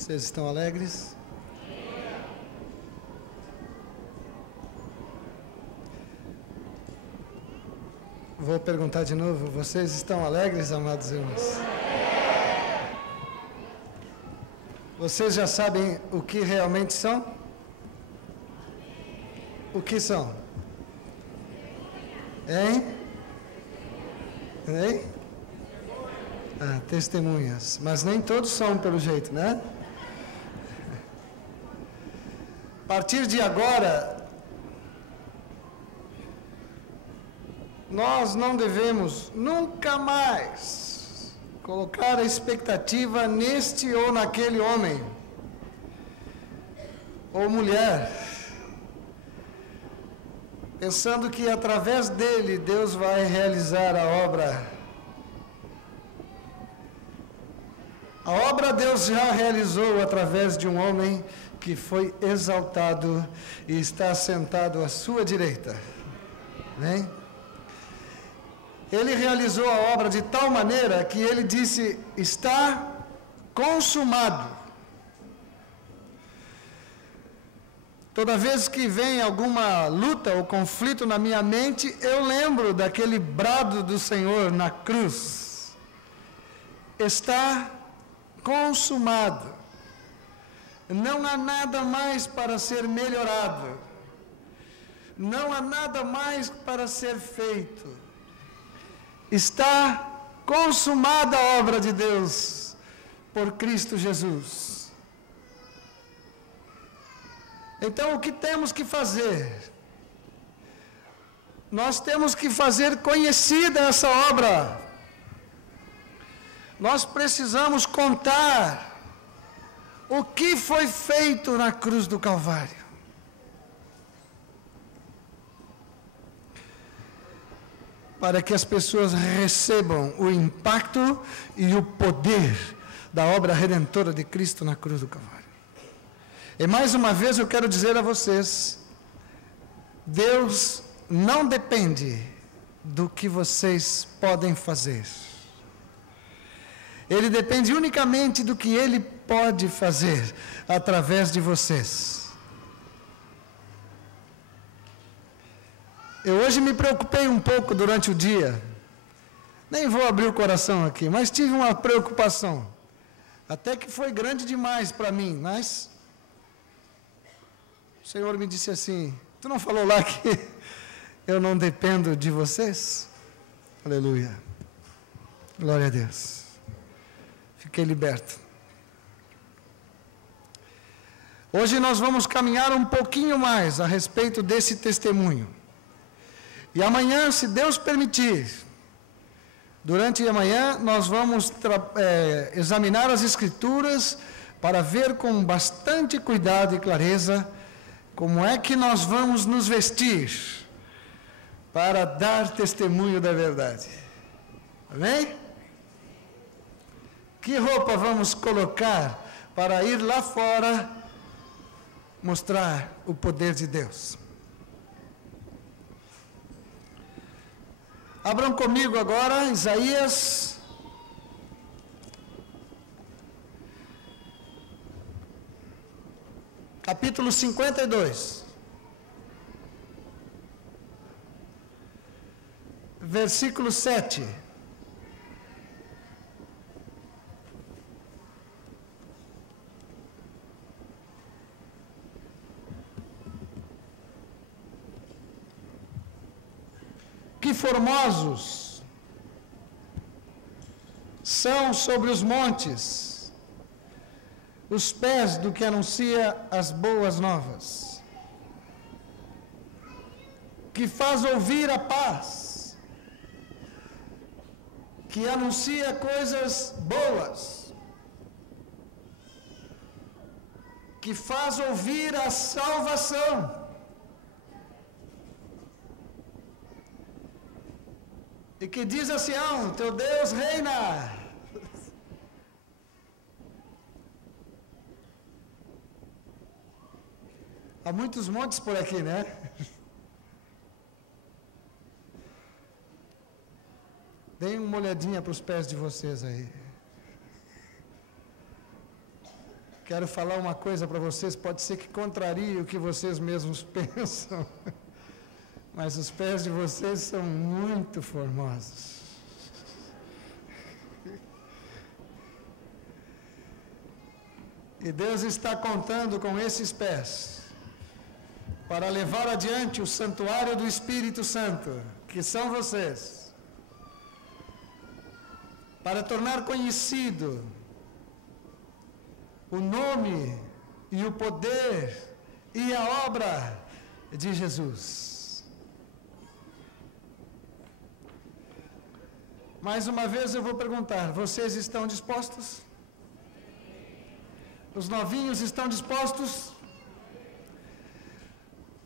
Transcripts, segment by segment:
Vocês estão alegres? Vou perguntar de novo, vocês estão alegres, amados irmãos? Vocês já sabem o que realmente são? O que são? Hein? Hein? Ah, testemunhas. Mas nem todos são, pelo jeito, né? A partir de agora, nós não devemos nunca mais colocar a expectativa neste ou naquele homem ou mulher, pensando que através dele Deus vai realizar a obra. A obra Deus já realizou através de um homem que foi exaltado e está sentado à sua direita. Amém? Ele realizou a obra de tal maneira que ele disse: está consumado. Toda vez que vem alguma luta ou conflito na minha mente, eu lembro daquele brado do Senhor na cruz. Está consumado. Não há nada mais para ser melhorado. Não há nada mais para ser feito. Está consumada a obra de Deus por Cristo Jesus. Então, o que temos que fazer? Nós temos que fazer conhecida essa obra. Nós precisamos contar o que foi feito na cruz do Calvário. Para que as pessoas recebam o impacto e o poder da obra redentora de Cristo na cruz do Calvário. E mais uma vez eu quero dizer a vocês, Deus não depende do que vocês podem fazer. Ele depende unicamente do que Ele pode fazer através de vocês. Eu hoje me preocupei um pouco durante o dia. Nem vou abrir o coração aqui, mas tive uma preocupação. Até que foi grande demais para mim, mas o Senhor me disse assim: tu não falou lá que eu não dependo de vocês? Aleluia. Glória a Deus. Fiquei liberto. Hoje nós vamos caminhar um pouquinho mais a respeito desse testemunho. E amanhã, se Deus permitir, durante a manhã nós vamos examinar as Escrituras para ver com bastante cuidado e clareza como é que nós vamos nos vestir para dar testemunho da verdade. Amém? Que roupa vamos colocar para ir lá fora mostrar o poder de Deus? Abram comigo agora Isaías, capítulo 52, versículo 7. Que formosos são sobre os montes os pés do que anuncia as boas novas, que faz ouvir a paz, que anuncia coisas boas, que faz ouvir a salvação. E que diz a Sião: teu Deus reina. Há muitos montes por aqui, né? Deem uma olhadinha para os pés de vocês aí. quero falar uma coisa para vocês, pode ser que contrarie o que vocês mesmos pensam, mas os pés de vocês são muito formosos. E Deus está contando com esses pés para levar adiante o santuário do Espírito Santo, que são vocês, para tornar conhecido o nome e o poder e a obra de Jesus. Mais uma vez eu vou perguntar, vocês estão dispostos? Os novinhos estão dispostos?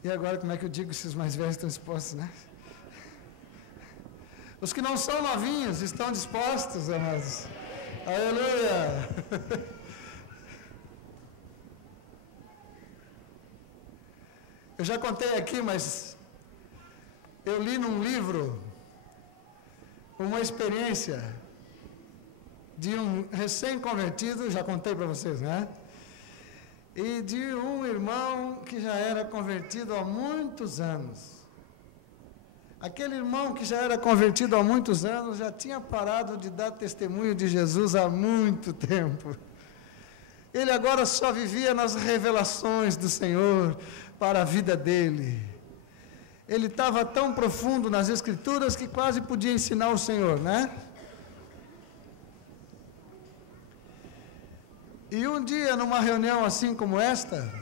E agora como é que eu digo se os mais velhos estão dispostos, né? Os que não são novinhos estão dispostos, amados? Aleluia! Eu já contei aqui, mas eu li num livro uma experiência de um recém-convertido, já contei para vocês, né? E de um irmão que já era convertido há muitos anos. Aquele irmão que já era convertido há muitos anos já tinha parado de dar testemunho de Jesus há muito tempo. Ele agora só vivia nas revelações do Senhor para a vida dele. Ele estava tão profundo nas Escrituras que quase podia ensinar o Senhor, né? E um dia, numa reunião assim como esta,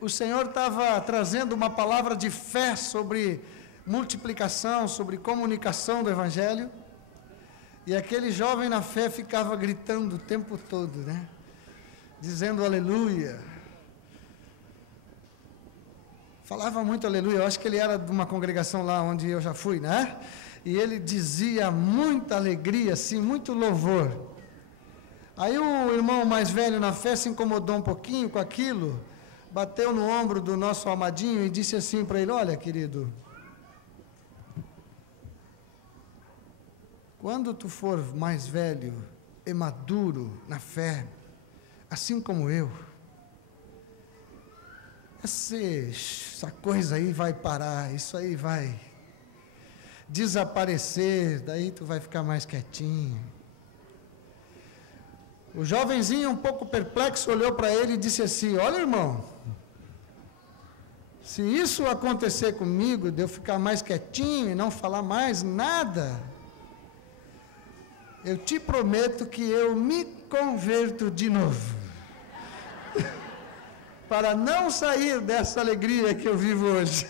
o Senhor estava trazendo uma palavra de fé sobre multiplicação, sobre comunicação do Evangelho, e aquele jovem na fé ficava gritando o tempo todo, né? Dizendo aleluia. Falava muito aleluia, eu acho que ele era de uma congregação lá onde eu já fui, né? E ele dizia muita alegria, assim, muito louvor. Aí o irmão mais velho na fé se incomodou um pouquinho com aquilo, bateu no ombro do nosso amadinho e disse assim para ele, olha querido, quando tu for mais velho e maduro na fé, assim como eu, essa coisa aí vai parar, isso aí vai desaparecer, daí tu vai ficar mais quietinho. O jovenzinho, um pouco perplexo, olhou para ele e disse assim, olha irmão, se isso acontecer comigo, de eu ficar mais quietinho e não falar mais nada, eu te prometo que eu me converto de novo. Para não sair dessa alegria que eu vivo hoje.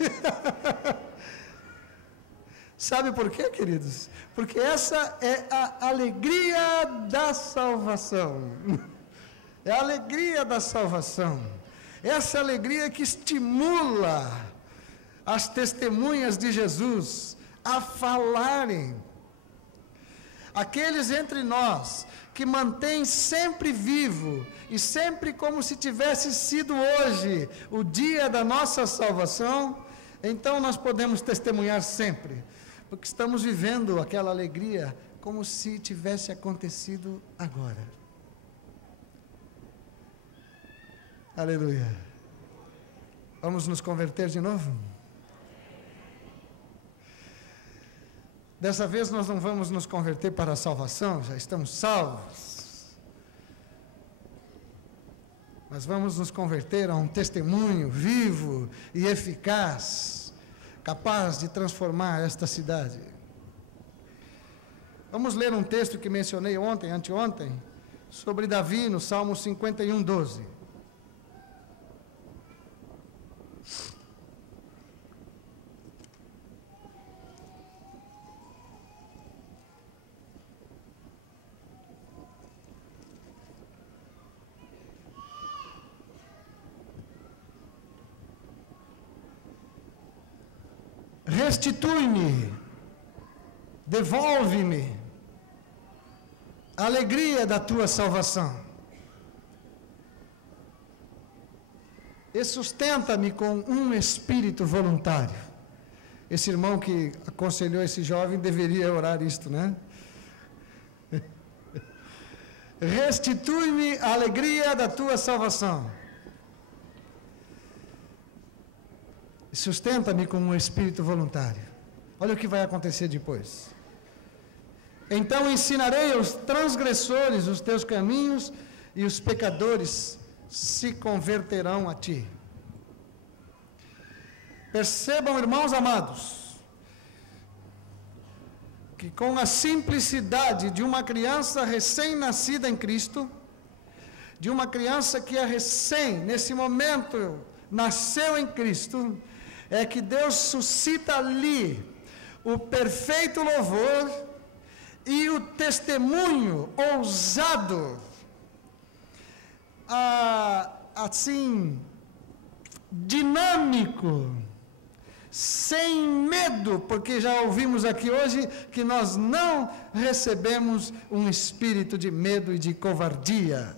Sabe por quê, queridos? Porque essa é a alegria da salvação. É a alegria da salvação. Essa alegria que estimula as testemunhas de Jesus a falarem. Aqueles entre nós que mantêm sempre vivo e sempre como se tivesse sido hoje o dia da nossa salvação, então nós podemos testemunhar sempre, porque estamos vivendo aquela alegria como se tivesse acontecido agora. Aleluia. Vamos nos converter de novo? Dessa vez nós não vamos nos converter para a salvação, já estamos salvos. Mas vamos nos converter a um testemunho vivo e eficaz, capaz de transformar esta cidade. Vamos ler um texto que mencionei ontem, anteontem, sobre Davi no Salmo 51, 12. Restitui-me, devolve-me a alegria da tua salvação e sustenta-me com um espírito voluntário. Esse irmão que aconselhou esse jovem deveria orar isto, né? restitui-me a alegria da tua salvação. Sustenta-me com um espírito voluntário. Olha o que vai acontecer depois. Então ensinarei aos transgressores os teus caminhos, e os pecadores se converterão a ti. Percebam, irmãos amados, que com a simplicidade de uma criança recém-nascida em Cristo, de uma criança que é nesse momento, nasceu em Cristo, é que Deus suscita ali o perfeito louvor e o testemunho ousado, assim, dinâmico, sem medo, porque já ouvimos aqui hoje que nós não recebemos um espírito de medo e de covardia.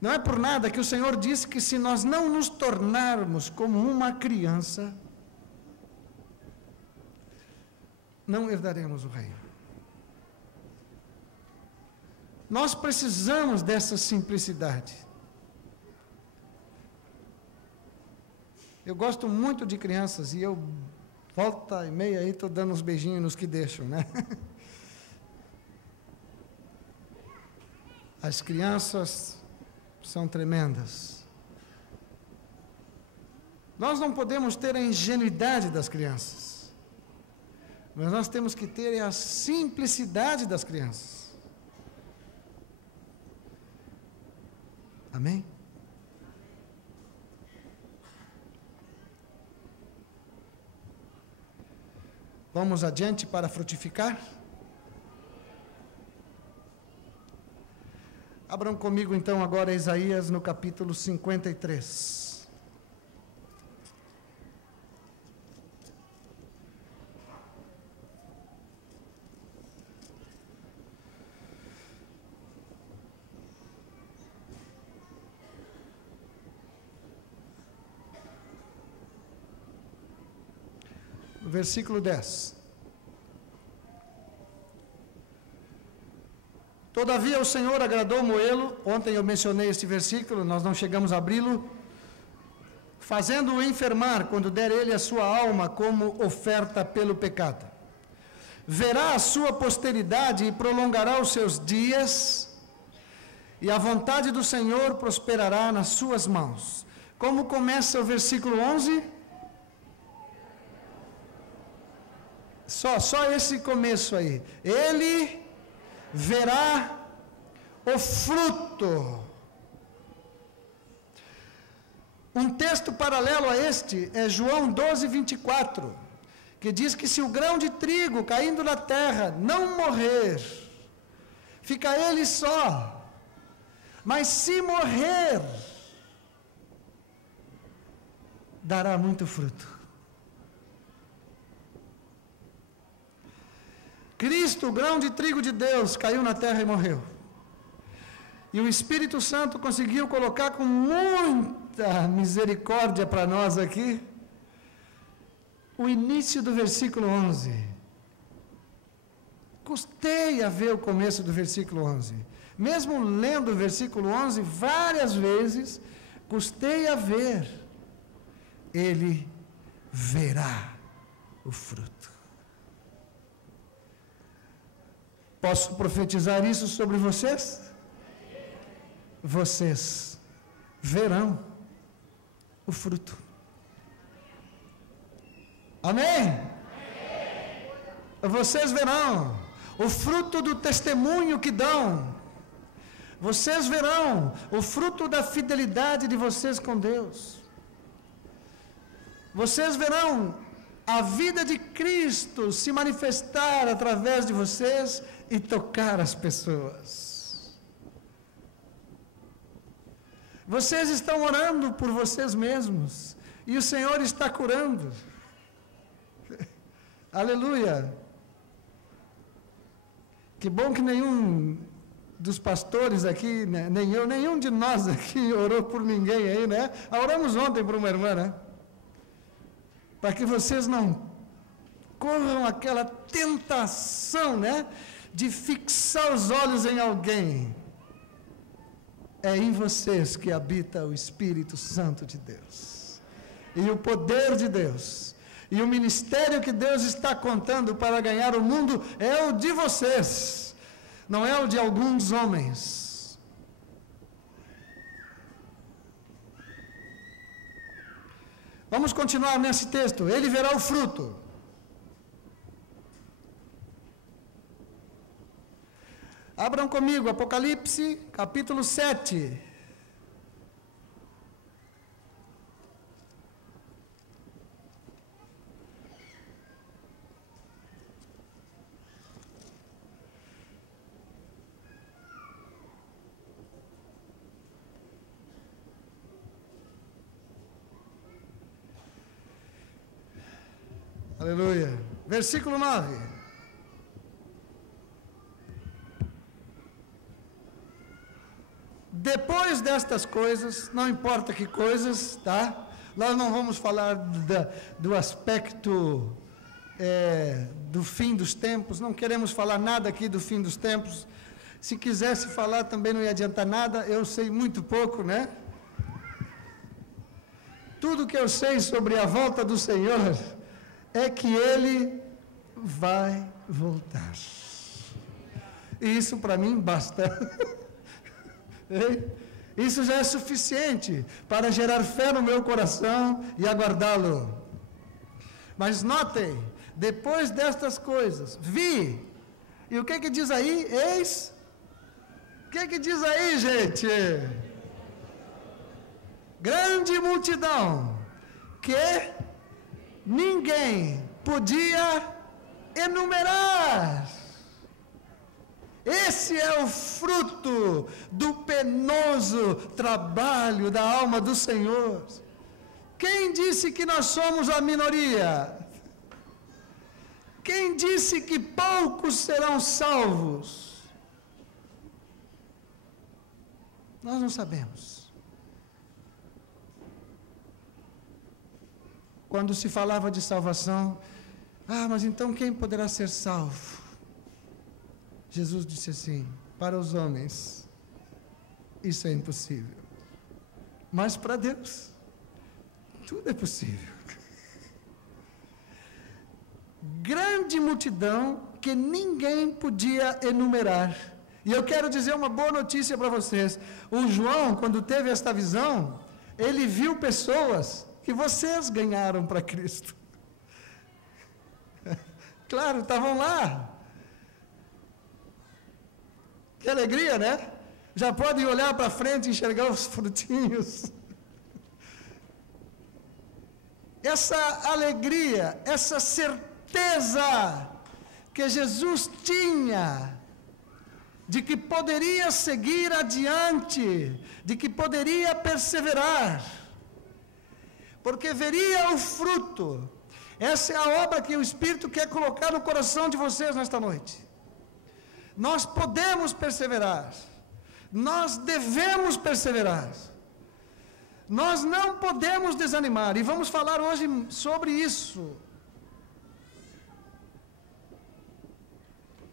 Não é por nada que o Senhor disse que se nós não nos tornarmos como uma criança, não herdaremos o reino. Nós precisamos dessa simplicidade. Eu gosto muito de crianças e eu, volta e meia aí, estou dando uns beijinhos nos que deixam, né? As crianças são tremendas. Nós não podemos ter a ingenuidade das crianças, mas nós temos que ter a simplicidade das crianças. Amém? Vamos adiante para frutificar? Abram comigo então agora Isaías no capítulo 53. Versículo 10. Todavia o Senhor agradou Moelo. Ontem eu mencionei este versículo, nós não chegamos a abri-lo. Fazendo-o enfermar, quando der ele a sua alma como oferta pelo pecado. Verá a sua posteridade e prolongará os seus dias, e a vontade do Senhor prosperará nas suas mãos. Como começa o versículo 11? Só esse começo aí. Ele verá o fruto. Um texto paralelo a este é João 12, 24, que diz que se o grão de trigo caindo na terra não morrer, fica ele só. Mas se morrer, dará muito fruto. Cristo, o grão de trigo de Deus, caiu na terra e morreu. E o Espírito Santo conseguiu colocar com muita misericórdia para nós aqui, o início do versículo 11. Custei a ver o começo do versículo 11. Mesmo lendo o versículo 11 várias vezes, custei a ver. Ele verá o fruto. Posso profetizar isso sobre vocês? Vocês verão o fruto. Amém? Vocês verão o fruto do testemunho que dão. Vocês verão o fruto da fidelidade de vocês com Deus. Vocês verão a vida de Cristo se manifestar através de vocês e tocar as pessoas. Vocês estão orando por vocês mesmos e o Senhor está curando. Aleluia! Que bom que nenhum dos pastores aqui, né, nem eu, nenhum de nós aqui orou por ninguém aí, né? Oramos ontem por uma irmã, né? Para que vocês não corram aquela tentação, né? De fixar os olhos em alguém. É em vocês que habita o Espírito Santo de Deus. E o poder de Deus. E o ministério que Deus está contando para ganhar o mundo é o de vocês. Não é o de alguns homens. Vamos continuar nesse texto. Ele verá o fruto. Abram comigo, Apocalipse, capítulo 7. Aleluia. Versículo 9. Depois destas coisas, não importa que coisas, tá? Nós não vamos falar do aspecto do fim dos tempos, não queremos falar nada aqui do fim dos tempos. Se quisesse falar também não ia adiantar nada, eu sei muito pouco, né? Tudo que eu sei sobre a volta do Senhor é que Ele vai voltar. E isso para mim basta. Isso já é suficiente para gerar fé no meu coração e aguardá-lo. Mas notem, depois destas coisas, vi. E o que diz aí? Eis. O que diz aí, gente? Grande multidão que ninguém podia enumerar. Esse é o fruto do penoso trabalho da alma do Senhor. Quem disse que nós somos a minoria? Quem disse que poucos serão salvos? Nós não sabemos. Quando se falava de salvação, mas então quem poderá ser salvo? Jesus disse assim, para os homens, isso é impossível. Mas para Deus, tudo é possível. Grande multidão que ninguém podia enumerar. E eu quero dizer uma boa notícia para vocês. O João, quando teve esta visão, ele viu pessoas que vocês ganharam para Cristo. Claro, estavam lá. Que alegria, né? Já podem olhar para frente e enxergar os frutinhos. Essa alegria, essa certeza que Jesus tinha de que poderia seguir adiante, de que poderia perseverar, porque veria o fruto. Essa é a obra que o Espírito quer colocar no coração de vocês nesta noite. Nós podemos perseverar, nós devemos perseverar, nós não podemos desanimar, e vamos falar hoje sobre isso.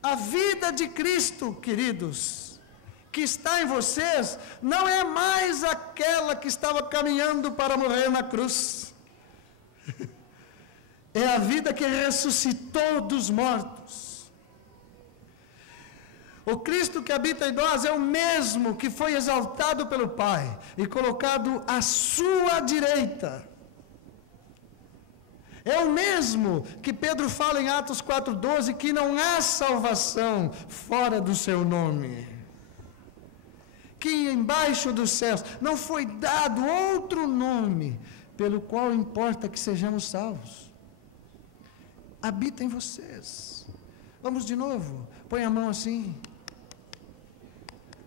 A vida de Cristo, queridos, que está em vocês, não é mais aquela que estava caminhando para morrer na cruz, é a vida que ressuscitou dos mortos. O Cristo que habita em nós é o mesmo que foi exaltado pelo Pai e colocado à sua direita. É o mesmo que Pedro fala em Atos 4,12, que não há salvação fora do seu nome. Que embaixo dos céus não foi dado outro nome pelo qual importa que sejamos salvos. Habita em vocês. Vamos de novo, põe a mão assim.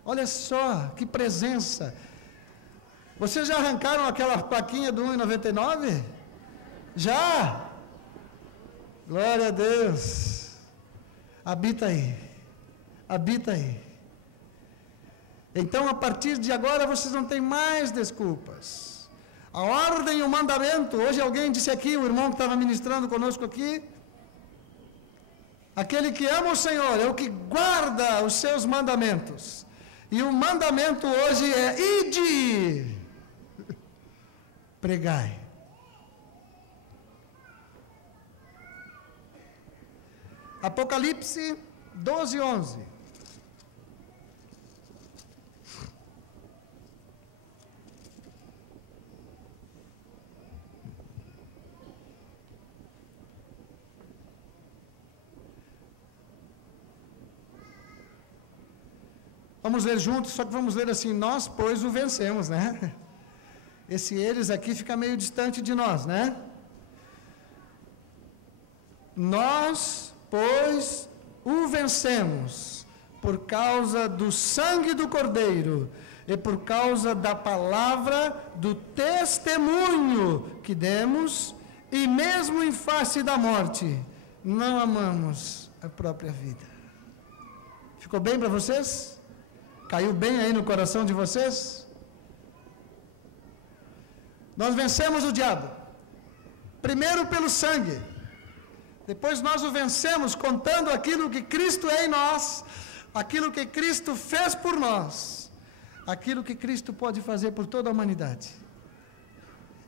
Olha só, que presença. Vocês já arrancaram aquela plaquinha do 1,99? Já? Glória a Deus. Habita aí. Habita aí. Então, a partir de agora, vocês não têm mais desculpas. A ordem e o mandamento. Hoje alguém disse aqui, o irmão que estava ministrando conosco aqui, Aquele que ama o Senhor é o que guarda os seus mandamentos. E o mandamento hoje é: ide, pregai. Apocalipse 12:11. Vamos ler juntos, só que vamos ler assim: nós, pois, o vencemos, né? Esse eles aqui fica meio distante de nós, né? Nós, pois, o vencemos por causa do sangue do Cordeiro e por causa da palavra do testemunho que demos, e mesmo em face da morte, não amamos a própria vida. Ficou bem para vocês? Caiu bem aí no coração de vocês? Nós vencemos o diabo, primeiro pelo sangue, depois nós o vencemos contando aquilo que Cristo é em nós, aquilo que Cristo fez por nós, aquilo que Cristo pode fazer por toda a humanidade.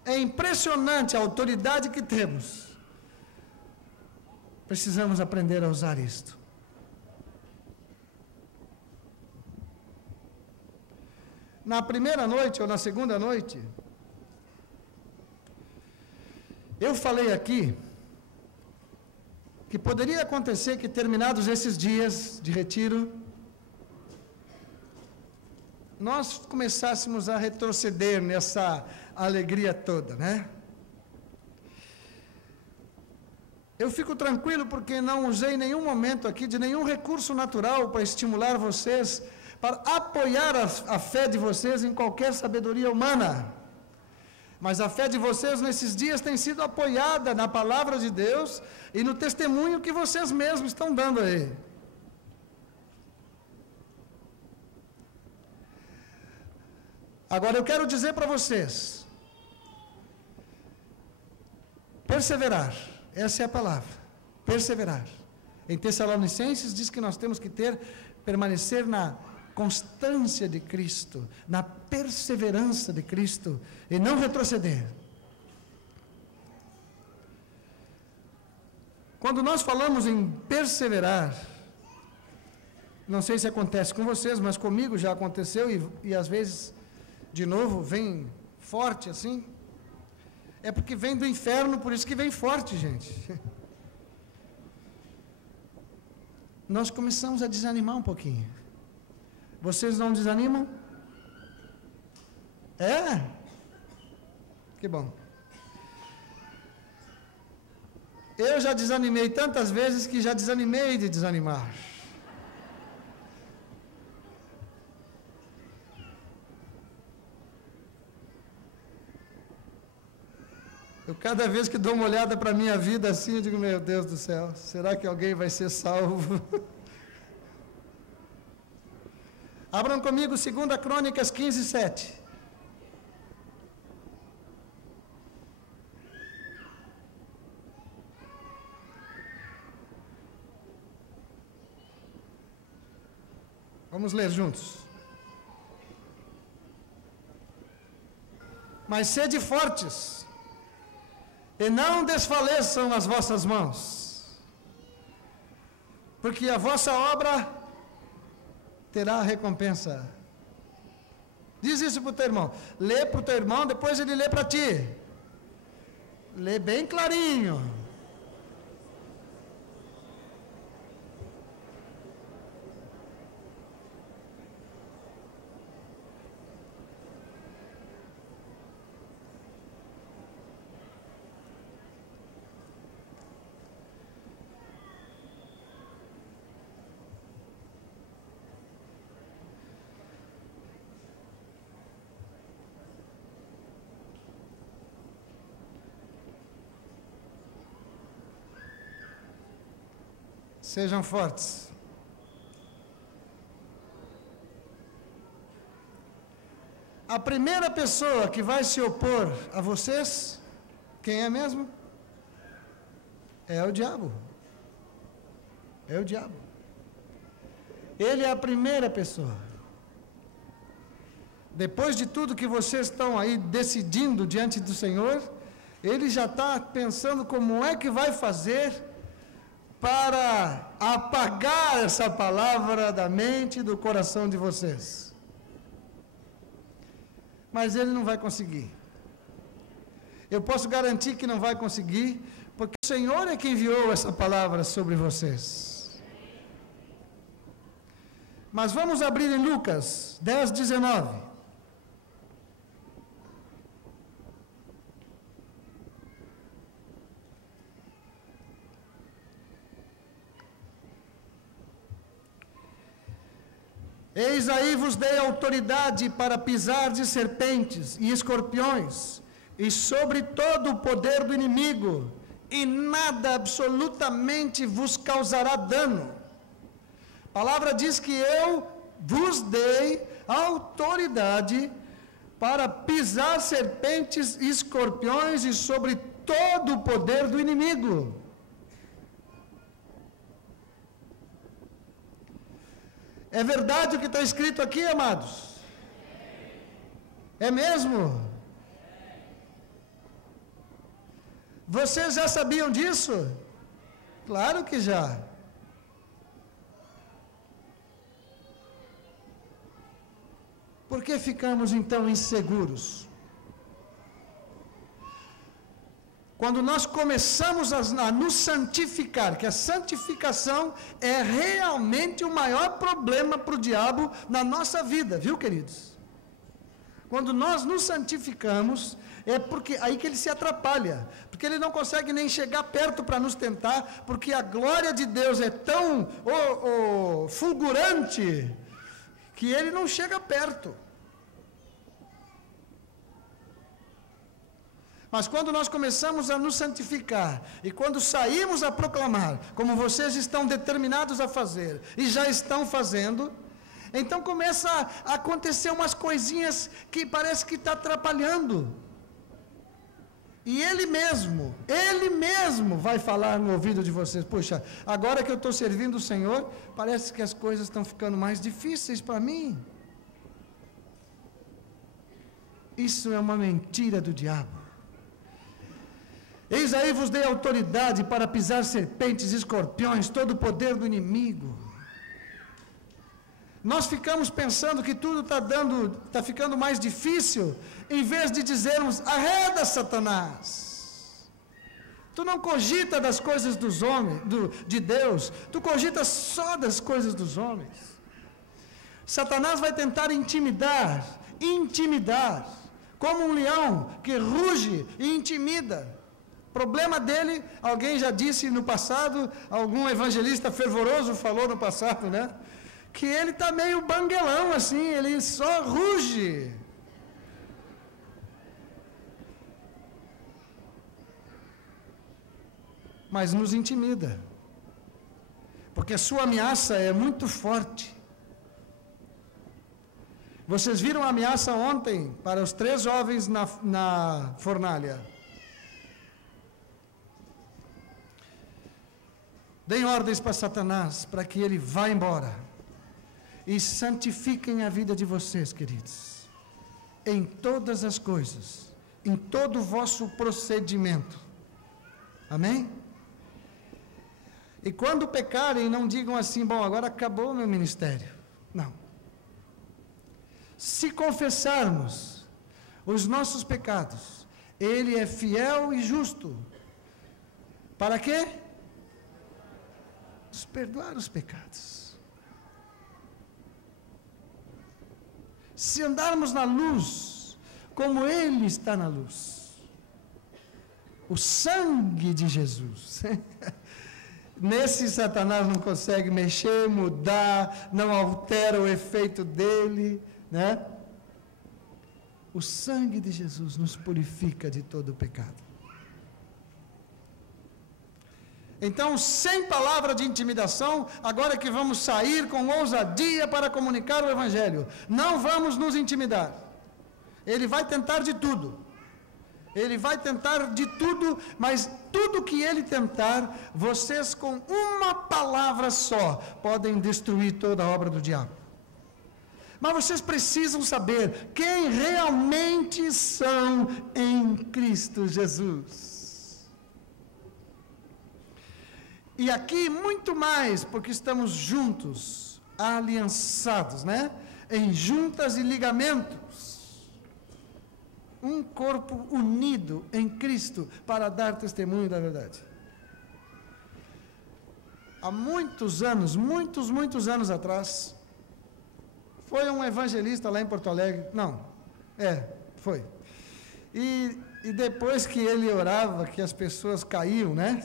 É impressionante a autoridade que temos. Precisamos aprender a usar isto. Na primeira noite ou na segunda noite, eu falei aqui que poderia acontecer que, terminados esses dias de retiro, nós começássemos a retroceder nessa alegria toda, né? Eu fico tranquilo porque não usei em nenhum momento aqui de nenhum recurso natural para estimular vocês, para apoiar a fé de vocês em qualquer sabedoria humana. Mas a fé de vocês nesses dias tem sido apoiada na palavra de Deus e no testemunho que vocês mesmos estão dando aí. Agora eu quero dizer para vocês: perseverar, essa é a palavra, perseverar. Em Tessalonicenses diz que nós temos que permanecer na constância de Cristo, na perseverança de Cristo, e não retroceder. Quando nós falamos em perseverar, não sei se acontece com vocês, mas comigo já aconteceu, e às vezes, de novo, vem forte assim. É porque vem do inferno, por isso que vem forte, gente. Nós começamos a desanimar um pouquinho. Vocês não desanimam? É? Que bom. Eu já desanimei tantas vezes que já desanimei de desanimar. Eu, cada vez que dou uma olhada para a minha vida assim, eu digo: meu Deus do céu, será que alguém vai ser salvo? Abram comigo 2 Crônicas 15:7. Vamos ler juntos. Mas sede fortes, e não desfaleçam as vossas mãos, porque a vossa obra terá recompensa. Diz isso para o teu irmão. Lê para o teu irmão, depois ele lê para ti. Lê bem clarinho. Sejam fortes. A primeira pessoa que vai se opor a vocês, quem é mesmo? É o diabo. É o diabo. Ele é a primeira pessoa. Depois de tudo que vocês estão aí decidindo diante do Senhor, ele já está pensando como é que vai fazer para apagar essa palavra da mente e do coração de vocês. Mas ele não vai conseguir. Eu posso garantir que não vai conseguir, porque o Senhor é quem enviou essa palavra sobre vocês. Mas vamos abrir em Lucas 10, 19. Eis aí vos dei autoridade para pisar de serpentes e escorpiões, e sobre todo o poder do inimigo, e nada absolutamente vos causará dano. A palavra diz que eu vos dei autoridade para pisar serpentes e escorpiões, e sobre todo o poder do inimigo. É verdade o que está escrito aqui, amados? É mesmo? Vocês já sabiam disso? Claro que já. Por que ficamos então inseguros? Quando nós começamos a nos santificar, que a santificação é realmente o maior problema para o diabo na nossa vida, viu, queridos? Quando nós nos santificamos, é porque aí que ele se atrapalha, porque ele não consegue nem chegar perto para nos tentar, porque a glória de Deus é tão fulgurante, que ele não chega perto. Mas quando nós começamos a nos santificar, e quando saímos a proclamar, como vocês estão determinados a fazer, e já estão fazendo, então começa a acontecer umas coisinhas que parece que está atrapalhando. E Ele mesmo vai falar no ouvido de vocês: puxa, agora que eu estou servindo o Senhor, parece que as coisas estão ficando mais difíceis para mim. Isso é uma mentira do diabo. Eis aí vos dei autoridade para pisar serpentes e escorpiões, todo o poder do inimigo. Nós ficamos pensando que tudo está ficando mais difícil, em vez de dizermos: arreda, Satanás. Tu não cogita das coisas dos homens, de Deus, tu cogita só das coisas dos homens. Satanás vai tentar intimidar, como um leão que ruge e intimida. O problema dele, alguém já disse no passado, algum evangelista fervoroso falou no passado, né? Que ele está meio banguelão assim, ele só ruge. Mas nos intimida, porque sua ameaça é muito forte. Vocês viram a ameaça ontem para os 3 jovens na fornalha? Deem ordens para Satanás, para que ele vá embora. E santifiquem a vida de vocês, queridos, em todas as coisas, em todo o vosso procedimento. Amém? E quando pecarem, não digam assim: bom, agora acabou o meu ministério. Não. Se confessarmos os nossos pecados, Ele é fiel e justo. Para quê? Nos perdoar os pecados. Se andarmos na luz, como Ele está na luz, o sangue de Jesus, nesse Satanás não consegue mexer, mudar, não altera o efeito dele, né? O sangue de Jesus nos purifica de todo o pecado. Então, sem palavra de intimidação, agora que vamos sair com ousadia para comunicar o Evangelho, não vamos nos intimidar. Ele vai tentar de tudo. Ele vai tentar de tudo, mas tudo que ele tentar, vocês com uma palavra só podem destruir toda a obra do diabo. Mas vocês precisam saber quem realmente são em Cristo Jesus. E aqui muito mais, porque estamos juntos, aliançados, né? Em juntas e ligamentos. Um corpo unido em Cristo para dar testemunho da verdade. Há muitos anos, muitos anos atrás, foi um evangelista lá em Porto Alegre, foi. E depois que ele orava, que as pessoas caíam, né?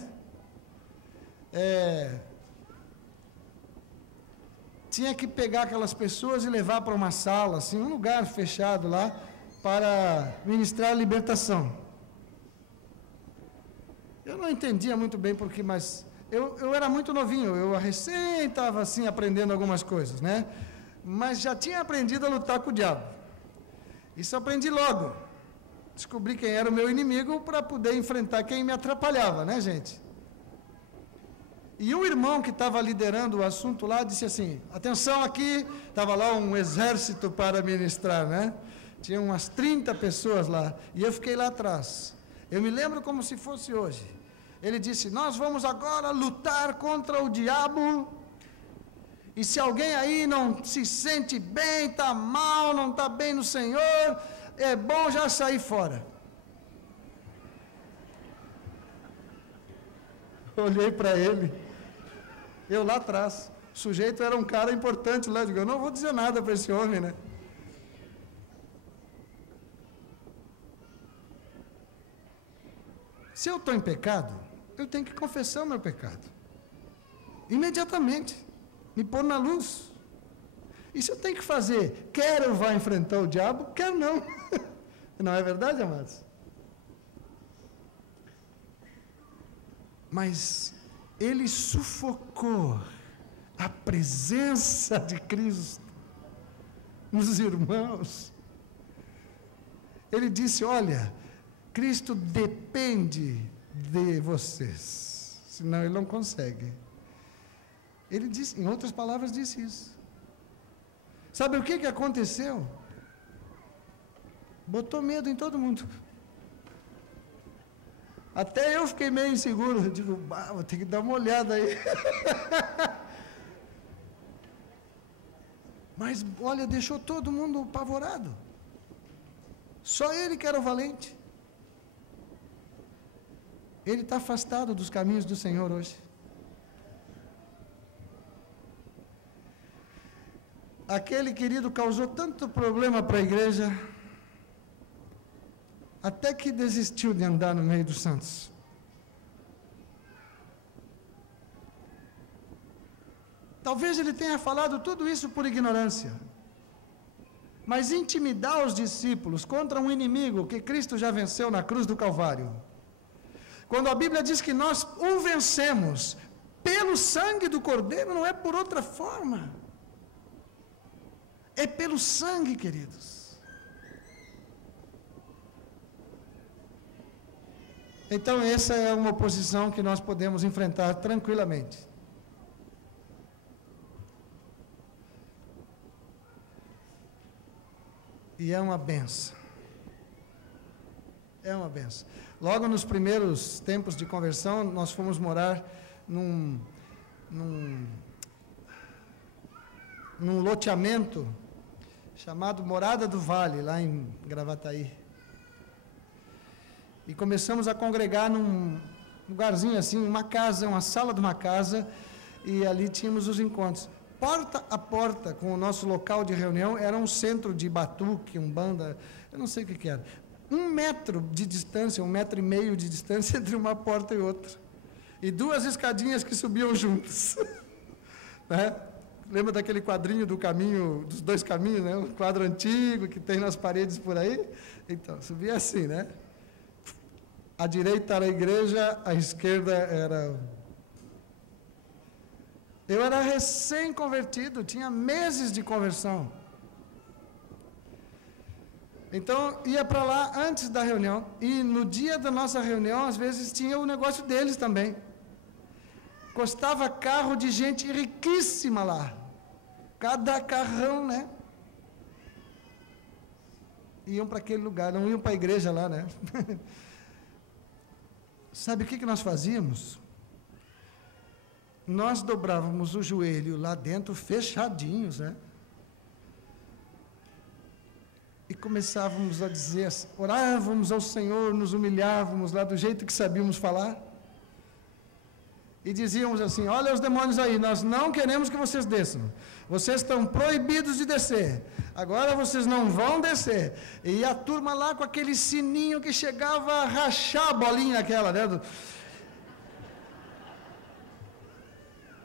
Tinha que pegar aquelas pessoas e levar para uma sala, assim, um lugar fechado lá, para ministrar a libertação. Eu não entendia muito bem porque, mas eu era muito novinho, eu recém estava assim aprendendo algumas coisas, né? Mas já tinha aprendido a lutar com o diabo. Isso aprendi logo. Descobri quem era o meu inimigo para poder enfrentar quem me atrapalhava, né, gente? E um irmão que estava liderando o assunto lá disse assim: atenção aqui, estava lá um exército para ministrar, né? Tinha umas 30 pessoas lá, e eu fiquei lá atrás. Eu me lembro como se fosse hoje. Ele disse: nós vamos agora lutar contra o diabo. E se alguém aí não se sente bem, está mal, não está bem no Senhor, é bom já sair fora. Olhei para ele, eu lá atrás, o sujeito era um cara importante lá, eu não vou dizer nada para esse homem, né? Se eu estou em pecado, eu tenho que confessar o meu pecado, imediatamente. Me pôr na luz. Isso eu tenho que fazer. Quer eu vá enfrentar o diabo, quer não. Não é verdade, amados? Mas ele sufocou a presença de Cristo nos irmãos. Ele disse: olha, Cristo depende de vocês, senão ele não consegue. Ele disse, em outras palavras, disse isso. Sabe o que aconteceu? Botou medo em todo mundo. Até eu fiquei meio inseguro. Eu digo, vou ter que dar uma olhada aí. Mas, olha, deixou todo mundo apavorado. Só ele que era o valente. Ele está afastado dos caminhos do Senhor hoje. Aquele querido causou tanto problema para a igreja, até que desistiu de andar no meio dos santos. Talvez ele tenha falado tudo isso por ignorância, mas intimidar os discípulos contra um inimigo que Cristo já venceu na cruz do Calvário, quando a Bíblia diz que nós o vencemos pelo sangue do Cordeiro, não é por outra forma. É pelo sangue, queridos. Então, essa é uma oposição que nós podemos enfrentar tranquilamente. E é uma benção. É uma benção. Logo nos primeiros tempos de conversão, nós fomos morar num loteamento chamado Morada do Vale, lá em Gravataí. E começamos a congregar num lugarzinho assim, uma casa, uma sala de uma casa, e ali tínhamos os encontros. Porta a porta com o nosso local de reunião, era um centro de batuque, umbanda, eu não sei o que era. 1 metro de distância, 1,5 metros de distância entre uma porta e outra. E 2 escadinhas que subiam juntas. Né? Lembra daquele quadrinho do caminho, dos 2 caminhos, né? Um quadro antigo que tem nas paredes por aí? Então, subia assim, né? A direita era a igreja, a esquerda era... Eu era recém-convertido, tinha meses de conversão. Então, ia para lá antes da reunião, e no dia da nossa reunião, às vezes, tinha o negócio deles também. Costava carro de gente riquíssima lá. Cada carrão, né? Iam para aquele lugar, não iam para a igreja lá, né? Sabe o que nós fazíamos? Nós dobrávamos o joelho lá dentro, fechadinhos, né? E começávamos a dizer, orávamos ao Senhor, nos humilhávamos lá do jeito que sabíamos falar. E dizíamos assim, olha os demônios aí, nós não queremos que vocês desçam. Vocês estão proibidos de descer. Agora vocês não vão descer. E a turma lá com aquele sininho que chegava a rachar a bolinha aquela, né?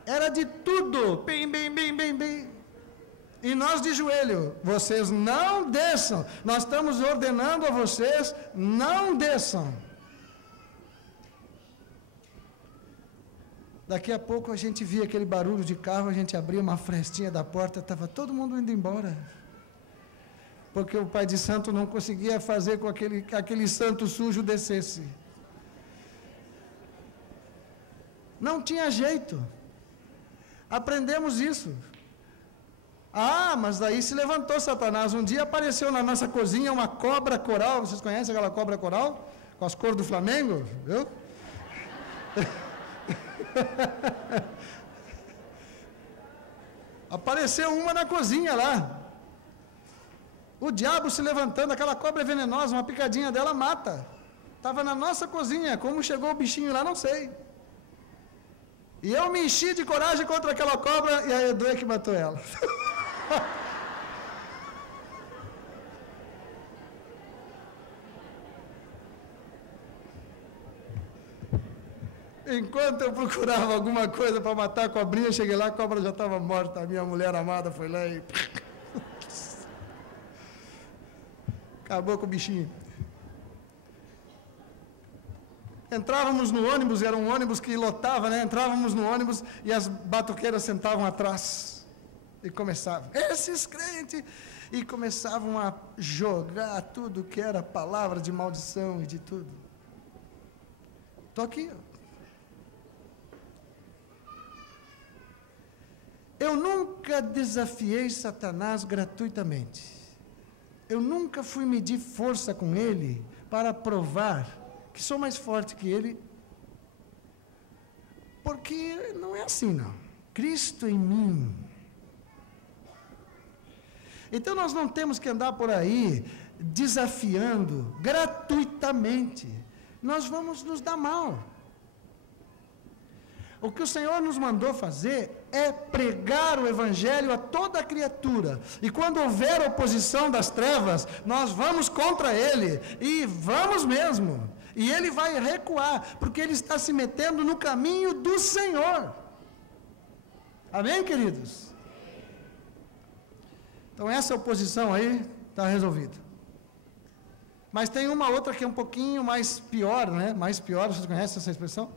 Era de tudo. Bem, bem, bem, bem, bem. E nós de joelho, vocês não desçam. Nós estamos ordenando a vocês, não desçam. Daqui a pouco a gente via aquele barulho de carro, a gente abria uma frestinha da porta, estava todo mundo indo embora. Porque o pai de santo não conseguia fazer com aquele santo sujo descesse. Não tinha jeito. Aprendemos isso. Ah, mas daí se levantou Satanás. Um dia apareceu na nossa cozinha uma cobra coral. Vocês conhecem aquela cobra coral? Com as cores do Flamengo? Viu? Apareceu uma na cozinha lá. O diabo se levantando, aquela cobra é venenosa, uma picadinha dela mata. Estava na nossa cozinha. Como chegou o bichinho lá, não sei. E eu me enchi de coragem contra aquela cobra e a Edu é que matou ela. Enquanto eu procurava alguma coisa para matar a cobrinha, cheguei lá, a cobra já estava morta. A minha mulher amada foi lá e acabou com o bichinho. Entrávamos no ônibus, era um ônibus que lotava, né? Entrávamos no ônibus e as batuqueiras sentavam atrás. E começavam, esses crentes, e começavam a jogar tudo que era palavra de maldição e de tudo. Estou aqui. Eu nunca desafiei Satanás gratuitamente. Eu nunca fui medir força com ele para provar que sou mais forte que ele. Porque não é assim, não. Cristo em mim. Então nós não temos que andar por aí desafiando gratuitamente. Nós vamos nos dar mal. O que o Senhor nos mandou fazer é pregar o Evangelho a toda criatura. E quando houver oposição das trevas, nós vamos contra ele. E vamos mesmo. E ele vai recuar, porque ele está se metendo no caminho do Senhor. Amém, queridos? Então essa oposição aí está resolvida. Mas tem uma outra que é um pouquinho mais pior, né? Mais pior, vocês conhecem essa expressão?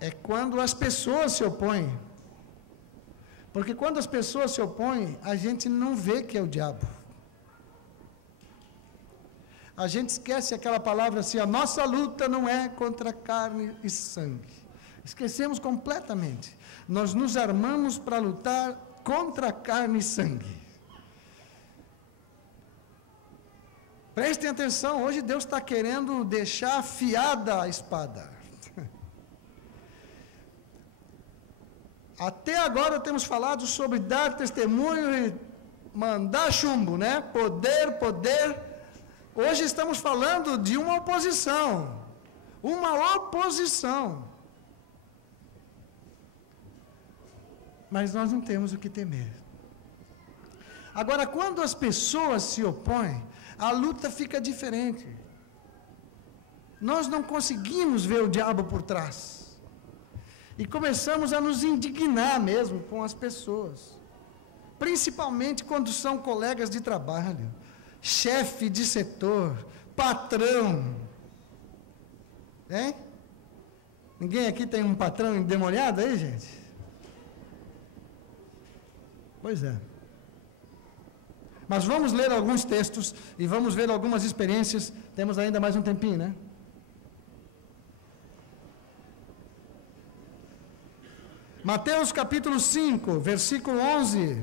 É quando as pessoas se opõem. Porque quando as pessoas se opõem, a gente não vê que é o diabo. A gente esquece aquela palavra assim, a nossa luta não é contra carne e sangue. Esquecemos completamente. Nós nos armamos para lutar contra carne e sangue. Prestem atenção, hoje Deus está querendo deixar afiada a espada. Até agora temos falado sobre dar testemunho e mandar chumbo, né? Poder, poder. Hoje estamos falando de uma oposição. Uma oposição. Mas nós não temos o que temer. Agora, quando as pessoas se opõem, a luta fica diferente. Nós não conseguimos ver o diabo por trás. E começamos a nos indignar mesmo com as pessoas. Principalmente quando são colegas de trabalho, chefe de setor, patrão. Hein? Ninguém aqui tem um patrão endemoniado aí, gente? Pois é. Mas vamos ler alguns textos e vamos ver algumas experiências. Temos ainda mais um tempinho, né? Mateus capítulo 5, versículo 11.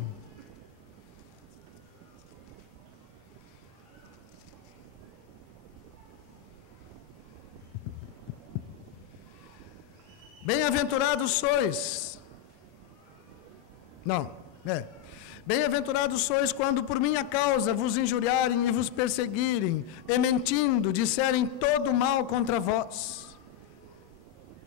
Bem-aventurados sois. Bem-aventurados sois quando por minha causa vos injuriarem e vos perseguirem, e mentindo disserem todo mal contra vós.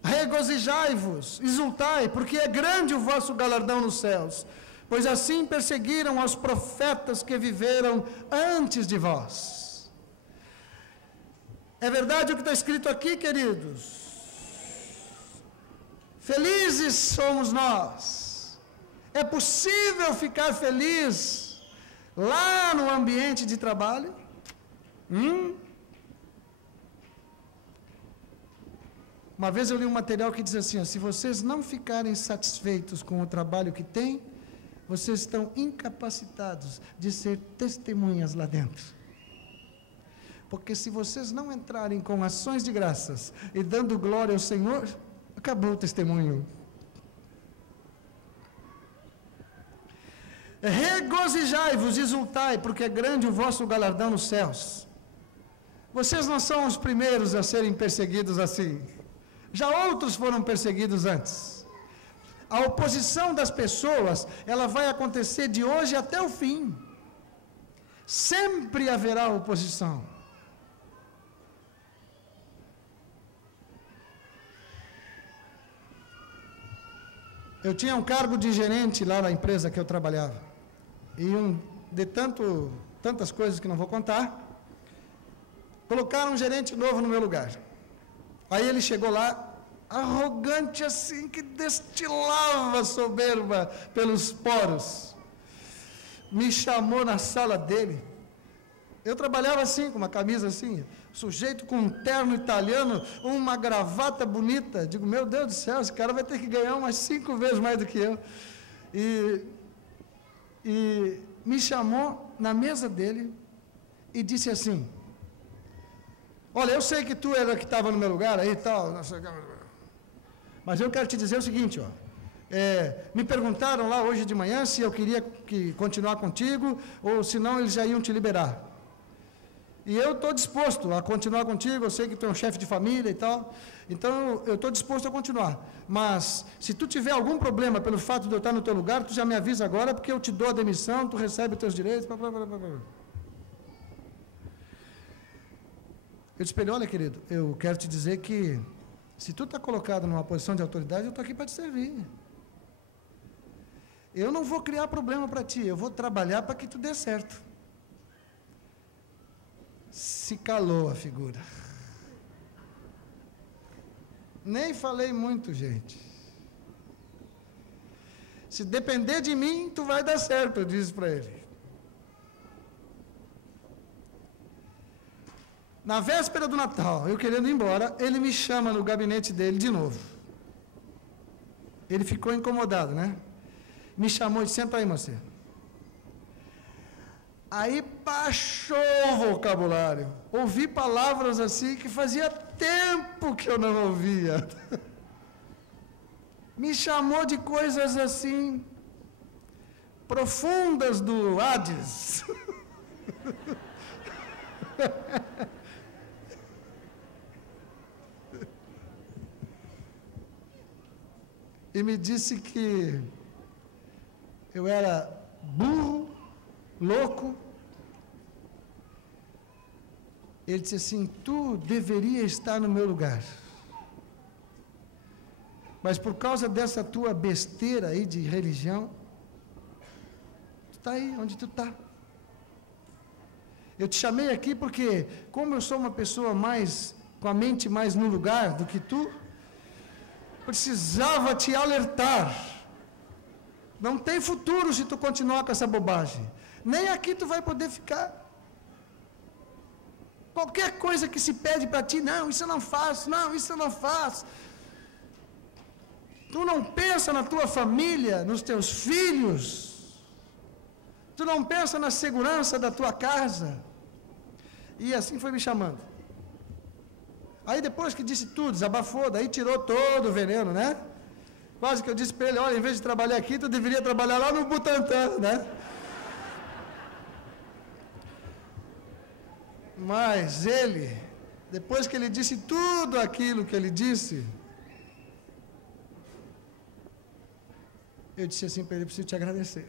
Regozijai-vos, exultai, porque é grande o vosso galardão nos céus, pois assim perseguiram aos profetas que viveram antes de vós. É verdade o que está escrito aqui, queridos? Felizes somos nós. É possível ficar feliz lá no ambiente de trabalho? Uma vez eu li um material que diz assim, se vocês não ficarem satisfeitos com o trabalho que têm, vocês estão incapacitados de ser testemunhas lá dentro. Porque se vocês não entrarem com ações de graças e dando glória ao Senhor, acabou o testemunho. Regozijai-vos, exultai, porque é grande o vosso galardão nos céus. Vocês não são os primeiros a serem perseguidos assim. Já outros foram perseguidos antes. A oposição das pessoas, ela vai acontecer de hoje até o fim. Sempre haverá oposição. Eu tinha um cargo de gerente lá na empresa que eu trabalhava. E tantas coisas que não vou contar, colocaram um gerente novo no meu lugar. Aí ele chegou lá, arrogante assim, que destilava soberba pelos poros. Me chamou na sala dele. Eu trabalhava assim, com uma camisa assim, sujeito com um terno italiano, uma gravata bonita. Digo, meu Deus do céu, esse cara vai ter que ganhar umas 5 vezes mais do que eu. E me chamou na mesa dele e disse assim, olha, eu sei que tu era que estava no meu lugar aí e tal, mas eu quero te dizer o seguinte, me perguntaram lá hoje de manhã se eu queria continuar contigo, ou se não eles já iam te liberar. E eu estou disposto a continuar contigo, eu sei que tu é um chefe de família e tal, então eu estou disposto a continuar. Mas, se tu tiver algum problema pelo fato de eu estar no teu lugar, tu já me avisa agora, porque eu te dou a demissão, tu recebe os teus direitos, blá, blá, blá, blá, blá. Eu disse para ele, olha querido, eu quero te dizer que, se tu está colocado numa posição de autoridade, eu estou aqui para te servir. Eu não vou criar problema para ti, eu vou trabalhar para que tu dê certo. Se calou a figura. Nem falei muito, gente. Se depender de mim, tu vai dar certo, eu disse para ele. Na véspera do Natal, eu querendo ir embora, ele me chama no gabinete dele de novo. Ele ficou incomodado, né? Me chamou e disse, senta aí, Marcelo. Aí baixou o vocabulário. Ouvi palavras assim que fazia tempo que eu não ouvia. Me chamou de coisas assim, profundas do Hades. E me disse que eu era burro, louco. Ele disse assim, tu deveria estar no meu lugar. Mas por causa dessa tua besteira aí de religião, tu está aí onde tu está. Eu te chamei aqui porque, como eu sou uma pessoa com a mente mais no lugar do que tu, precisava te alertar. Não tem futuro se tu continuar com essa bobagem. Nem aqui tu vai poder ficar. Qualquer coisa que se pede para ti, não, isso eu não faço, não, isso eu não faço. Tu não pensa na tua família, nos teus filhos. Tu não pensa na segurança da tua casa? E assim foi me chamando. Aí depois que disse tudo, desabafou, daí tirou todo o veneno, né? Quase que eu disse para ele, olha, em vez de trabalhar aqui, tu deveria trabalhar lá no Butantã, né? Mas ele, depois que ele disse tudo aquilo que ele disse, eu disse assim para ele, preciso te agradecer.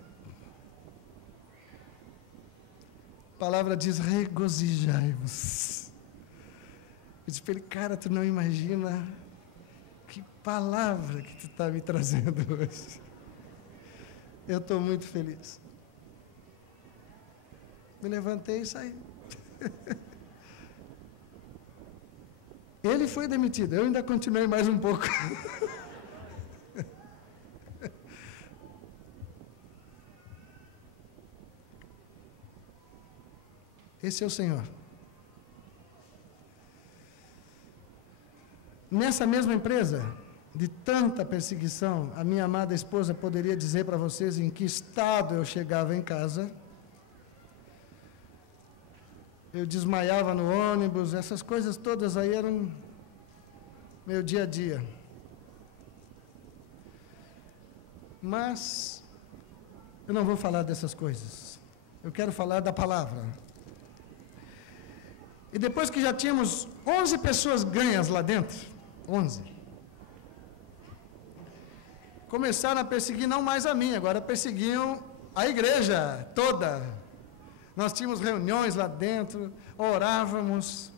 A palavra diz, regozijai-vos. Eu disse para ele, cara, tu não imagina que palavra que tu está me trazendo hoje. Eu estou muito feliz. Me levantei e saí. Ele foi demitido, eu ainda continuei mais um pouco. Esse é o Senhor. Nessa mesma empresa, de tanta perseguição, a minha amada esposa poderia dizer para vocês em que estado eu chegava em casa. Eu desmaiava no ônibus, essas coisas todas aí eram meu dia a dia. Mas eu não vou falar dessas coisas. Eu quero falar da palavra. E depois que já tínhamos 11 pessoas ganhas lá dentro, 11, começaram a perseguir não mais a mim, agora perseguiam a igreja toda. Nós tínhamos reuniões lá dentro, orávamos.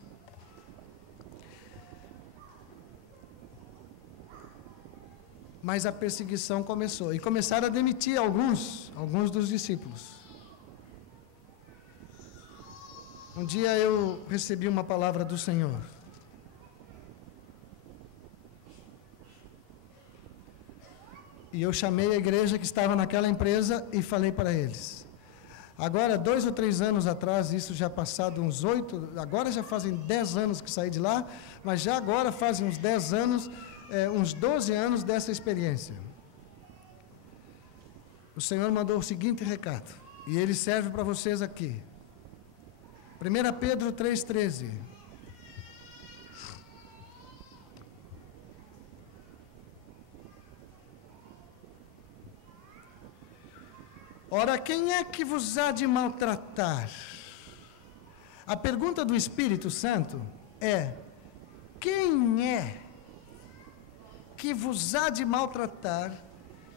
Mas a perseguição começou. E começaram a demitir alguns dos discípulos. Um dia eu recebi uma palavra do Senhor. E eu chamei a igreja que estava naquela empresa e falei para eles. Agora, 2 ou 3 anos atrás, isso já passado uns 8, agora já fazem 10 anos que saí de lá, mas já agora fazem uns 10 anos, uns 12 anos dessa experiência. O Senhor mandou o seguinte recado, e ele serve para vocês aqui. 1 Pedro 3,13. Ora, quem é que vos há de maltratar? A pergunta do Espírito Santo é: quem é que vos há de maltratar,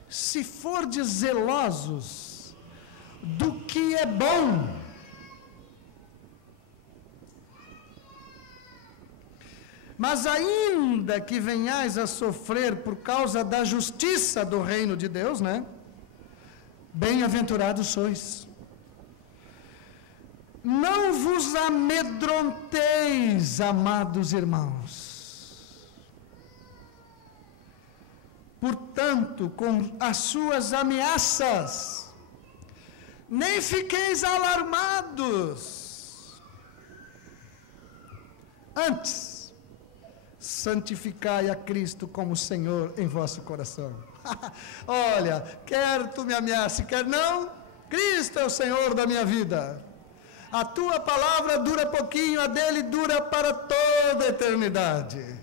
se fordes zelosos do que é bom? Mas ainda que venhais a sofrer por causa da justiça do reino de Deus, né? Bem-aventurados sois. Não vos amedronteis, amados irmãos. Portanto, com as suas ameaças, nem fiqueis alarmados. Antes, santificai a Cristo como Senhor em vosso coração. Olha, quer tu me ameace, quer não, Cristo é o Senhor da minha vida. A tua palavra dura pouquinho, a dele dura para toda a eternidade.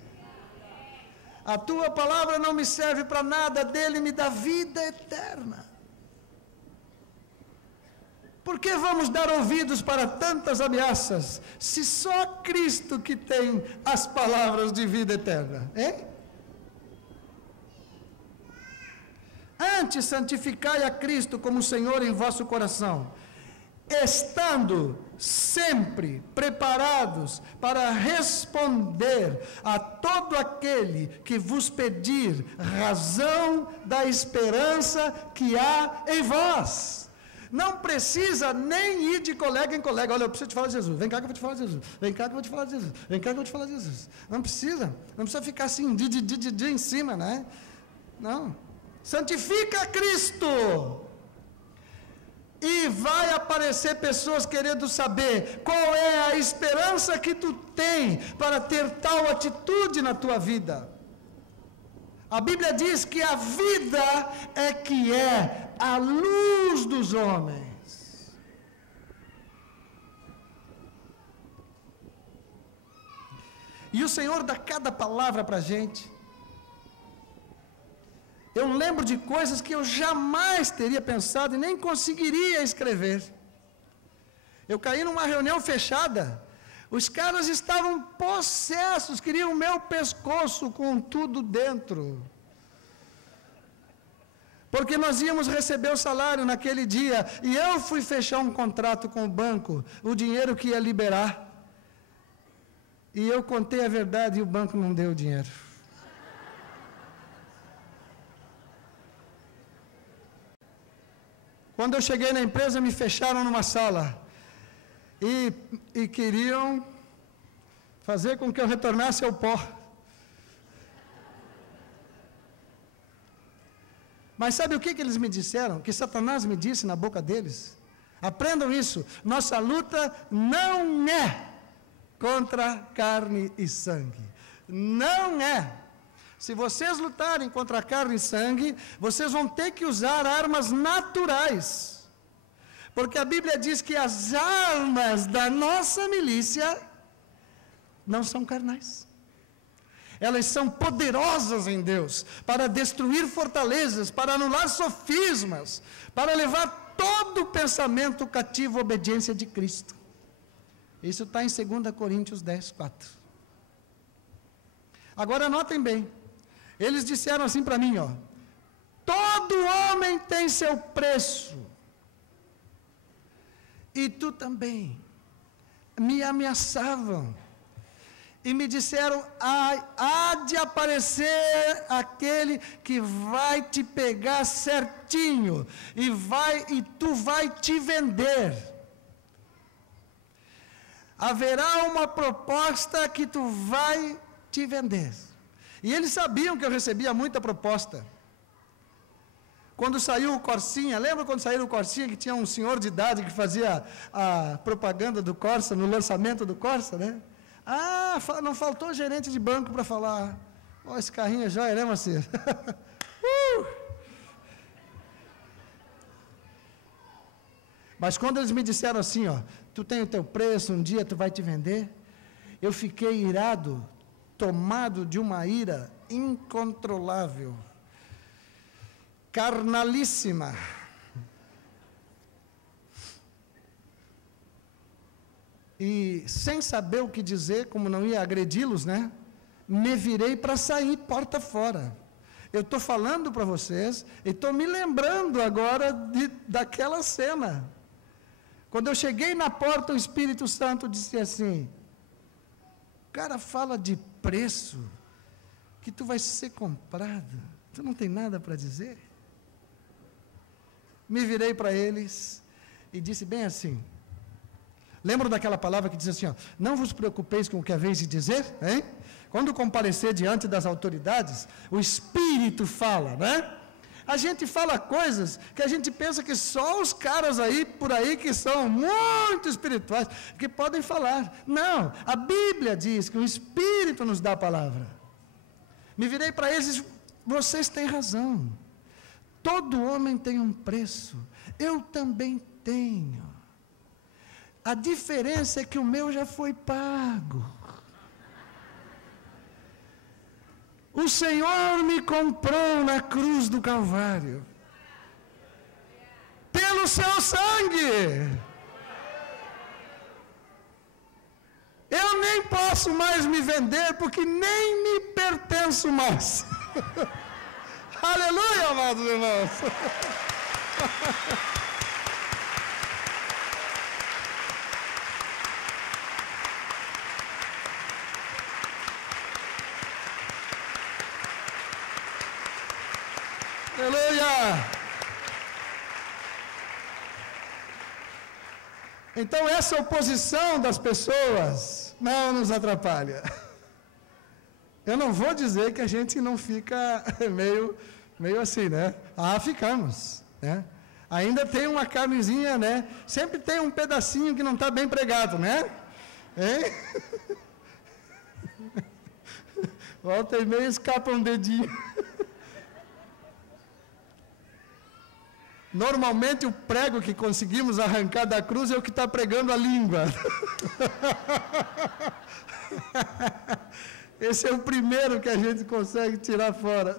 A tua palavra não me serve para nada, a dele me dá vida eterna. Por que vamos dar ouvidos para tantas ameaças, se só Cristo que tem as palavras de vida eterna, hein? Antes, santificai a Cristo como Senhor em vosso coração, estando sempre preparados para responder a todo aquele que vos pedir razão da esperança que há em vós. Não precisa nem ir de colega em colega. Olha, eu preciso te falar de Jesus. Vem cá que eu vou te falar de Jesus. Vem cá que eu vou te falar de Jesus. Vem cá que eu vou te falar de Jesus. Não precisa ficar assim, em cima, né? Não. Santifica Cristo. E vai aparecer pessoas querendo saber qual é a esperança que tu tem para ter tal atitude na tua vida. A Bíblia diz que a vida é que é a luz dos homens. E o Senhor dá cada palavra para a gente. Eu lembro de coisas que eu jamais teria pensado e nem conseguiria escrever. Eu caí numa reunião fechada, os caras estavam possessos, queriam o meu pescoço com tudo dentro. Porque nós íamos receber o salário naquele dia, e eu fui fechar um contrato com o banco, o dinheiro que ia liberar. E eu contei a verdade e o banco não deu o dinheiro. Quando eu cheguei na empresa, me fecharam numa sala e queriam fazer com que eu retornasse ao pó. Mas sabe o que eles me disseram? Que Satanás me disse na boca deles? Aprendam isso. Nossa luta não é contra carne e sangue. Não é. Se vocês lutarem contra carne e sangue, vocês vão ter que usar armas naturais. Porque a Bíblia diz que as armas da nossa milícia não são carnais. Elas são poderosas em Deus para destruir fortalezas, para anular sofismas, para levar todo o pensamento cativo à obediência de Cristo. Isso está em 2 Coríntios 10, 4. Agora notem bem, eles disseram assim para mim, ó: todo homem tem seu preço, e tu também. Me ameaçavam, e me disseram: há de aparecer aquele que vai te pegar certinho, e tu vai te vender. Haverá uma proposta que tu vai te vender. E eles sabiam que eu recebia muita proposta. Quando saiu o Corsinha, lembra quando saiu o Corsinha, que tinha um senhor de idade que fazia a propaganda do Corsa, no lançamento do Corsa, né? Ah, não faltou gerente de banco para falar: ó, esse carrinho é jóia, né, Marcelo? Mas quando eles me disseram assim, ó: tu tem o teu preço, um dia tu vai te vender, eu fiquei irado, tomado de uma ira incontrolável, carnalíssima. E sem saber o que dizer, como não ia agredi-los, né? Me virei para sair porta fora. Eu estou falando para vocês e estou me lembrando agora daquela cena. Quando eu cheguei na porta, o Espírito Santo disse assim: o cara fala de preço, que tu vai ser comprado, tu não tem nada para dizer? Me virei para eles e disse bem assim, lembram daquela palavra que diz assim, ó: não vos preocupeis com o que haveis de dizer, hein? Quando comparecer diante das autoridades, o Espírito fala, né? A gente fala coisas que a gente pensa que só os caras aí, por aí, que são muito espirituais, que podem falar. Não, a Bíblia diz que o Espírito nos dá a palavra. Me virei para eles e disse: vocês têm razão. Todo homem tem um preço. Eu também tenho. A diferença é que o meu já foi pago. O Senhor me comprou na cruz do Calvário, pelo seu sangue. Eu nem posso mais me vender, porque nem me pertenço mais. Aleluia, amados irmãos. Aleluia! Então essa oposição das pessoas não nos atrapalha. Eu não vou dizer que a gente não fica meio assim, né? Ah, ficamos, né? Ainda tem uma carnezinha, né? Sempre tem um pedacinho que não está bem pregado, né? Hein? Volta e meia escapa um dedinho. Normalmente o prego que conseguimos arrancar da cruz é o que está pregando a língua. Esse é o primeiro que a gente consegue tirar fora.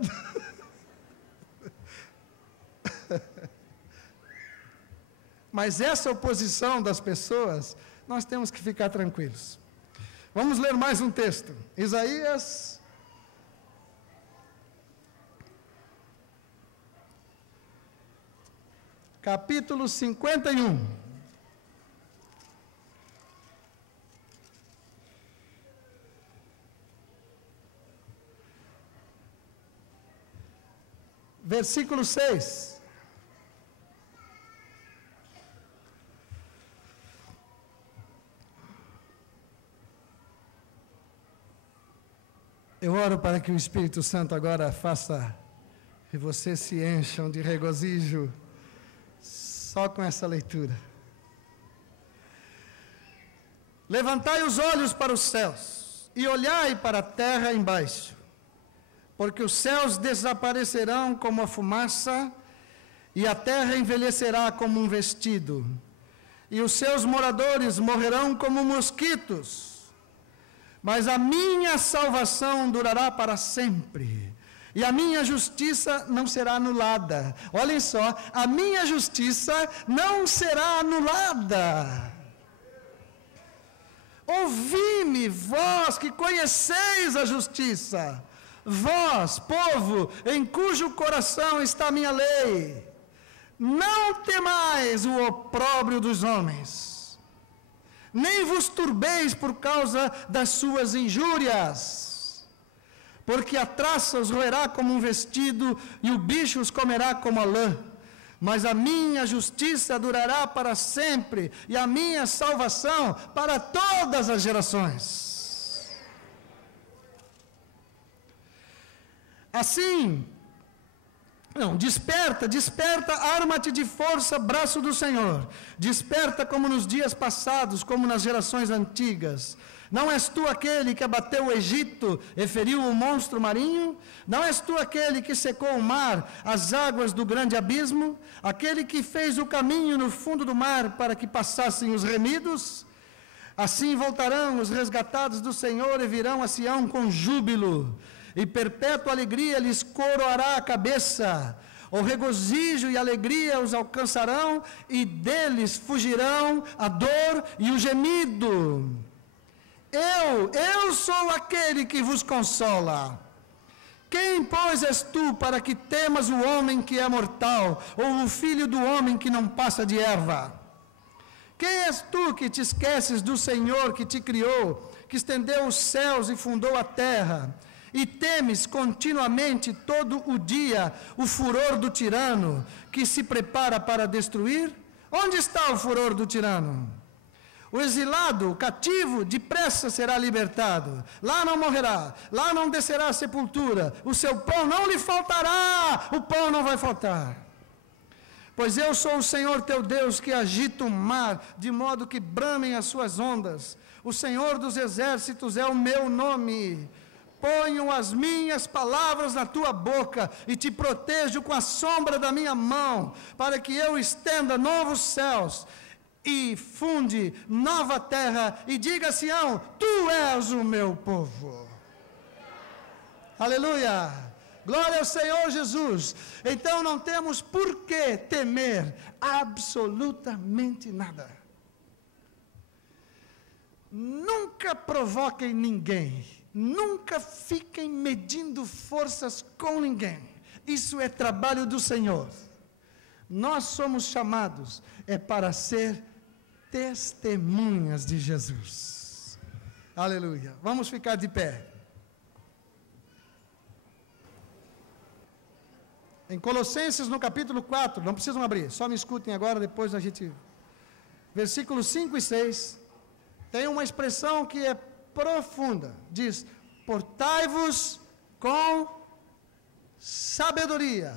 Mas essa oposição das pessoas, nós temos que ficar tranquilos. Vamos ler mais um texto. Isaías, capítulo 51. Versículo 6. Eu oro para que o Espírito Santo agora faça que vocês se encham de regozijo só com essa leitura. Levantai os olhos para os céus e olhai para a terra embaixo, porque os céus desaparecerão como a fumaça e a terra envelhecerá como um vestido, e os seus moradores morrerão como mosquitos. Mas a minha salvação durará para sempre, e a minha justiça não será anulada. Olhem só, a minha justiça não será anulada. Ouvi-me, vós que conheceis a justiça, vós, povo, em cujo coração está a minha lei. Não temais o opróbrio dos homens, nem vos turbeis por causa das suas injúrias, porque a traça os roerá como um vestido, e o bicho os comerá como a lã. Mas a minha justiça durará para sempre, e a minha salvação para todas as gerações. Assim, desperta, desperta, arma-te de força, braço do Senhor. Desperta como nos dias passados, como nas gerações antigas. Não és tu aquele que abateu o Egito e feriu o monstro marinho? Não és tu aquele que secou o mar, as águas do grande abismo? Aquele que fez o caminho no fundo do mar para que passassem os remidos? Assim voltarão os resgatados do Senhor e virão a Sião com júbilo, e perpétua alegria lhes coroará a cabeça. O regozijo e a alegria os alcançarão, e deles fugirão a dor e o gemido. Eu sou aquele que vos consola. Quem, pois, és tu para que temas o homem que é mortal, ou o filho do homem que não passa de erva? Quem és tu que te esqueces do Senhor que te criou, que estendeu os céus e fundou a terra, e temes continuamente todo o dia o furor do tirano, que se prepara para destruir? Onde está o furor do tirano? O exilado, o cativo, depressa será libertado. Lá não morrerá, lá não descerá a sepultura. O seu pão não lhe faltará, o pão não vai faltar. Pois eu sou o Senhor teu Deus, que agita o mar, de modo que bramem as suas ondas. O Senhor dos exércitos é o meu nome. Ponho as minhas palavras na tua boca e te protejo com a sombra da minha mão, para que eu estenda novos céus e funde nova terra, e diga a Sião: tu és o meu povo. Aleluia! Glória ao Senhor Jesus. Então não temos por que temer absolutamente nada. Nunca provoquem ninguém, nunca fiquem medindo forças com ninguém. Isso é trabalho do Senhor. Nós somos chamados para ser testemunhas de Jesus. Aleluia. Vamos ficar de pé. Em Colossenses, no capítulo 4, não precisam abrir, só me escutem agora, depois a gente... Versículos 5 e 6, tem uma expressão que é profunda. Diz: portai-vos com sabedoria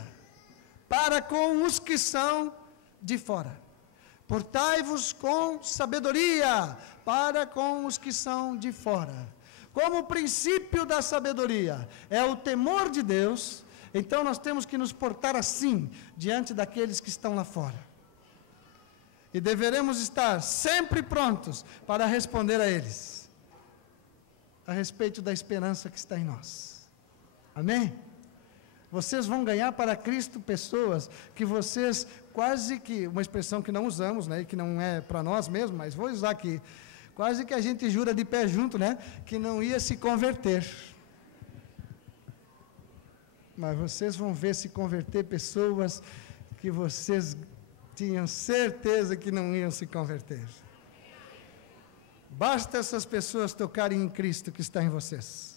para com os que são de fora. Portai-vos com sabedoria para com os que são de fora. Como o princípio da sabedoria é o temor de Deus, então nós temos que nos portar assim diante daqueles que estão lá fora. E deveremos estar sempre prontos para responder a eles. a respeito da esperança que está em nós. Amém? Vocês vão ganhar para Cristo pessoas que vocês quase que, uma expressão que não usamos, né, e que não é para nós mesmos, mas vou usar aqui, quase que a gente jura de pé junto, né, que não ia se converter. Mas vocês vão ver se converter pessoas que vocês tinham certeza que não iam se converter. Basta essas pessoas tocarem em Cristo que está em vocês.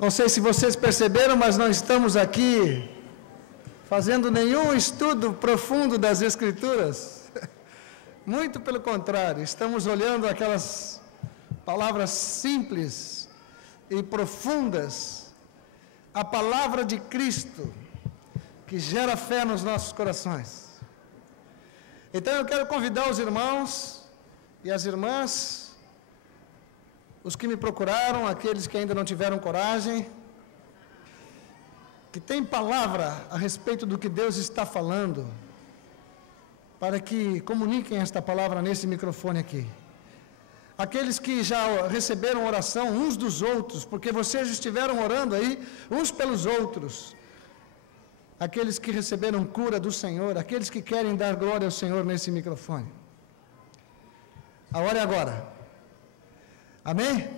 Não sei se vocês perceberam, mas não estamos aqui fazendo nenhum estudo profundo das Escrituras. Muito pelo contrário, estamos olhando aquelas palavras simples e profundas, a palavra de Cristo, que gera fé nos nossos corações. Então eu quero convidar os irmãos e as irmãs, os que me procuraram, aqueles que ainda não tiveram coragem, que têm palavra a respeito do que Deus está falando, para que comuniquem esta palavra nesse microfone aqui. Aqueles que já receberam oração uns dos outros, porque vocês estiveram orando aí uns pelos outros. Aqueles que receberam cura do Senhor, aqueles que querem dar glória ao Senhor nesse microfone. A hora é agora. Amém?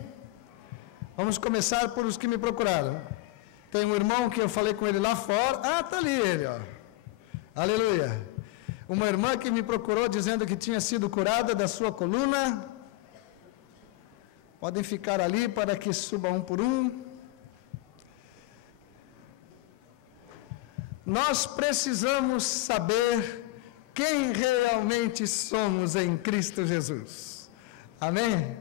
Vamos começar por os que me procuraram. Tem um irmão que eu falei com ele lá fora. Ah, está ali ele, ó. Aleluia. Uma irmã que me procurou dizendo que tinha sido curada da sua coluna. Podem ficar ali para que suba um por um. Nós precisamos saber quem realmente somos em Cristo Jesus. Amém?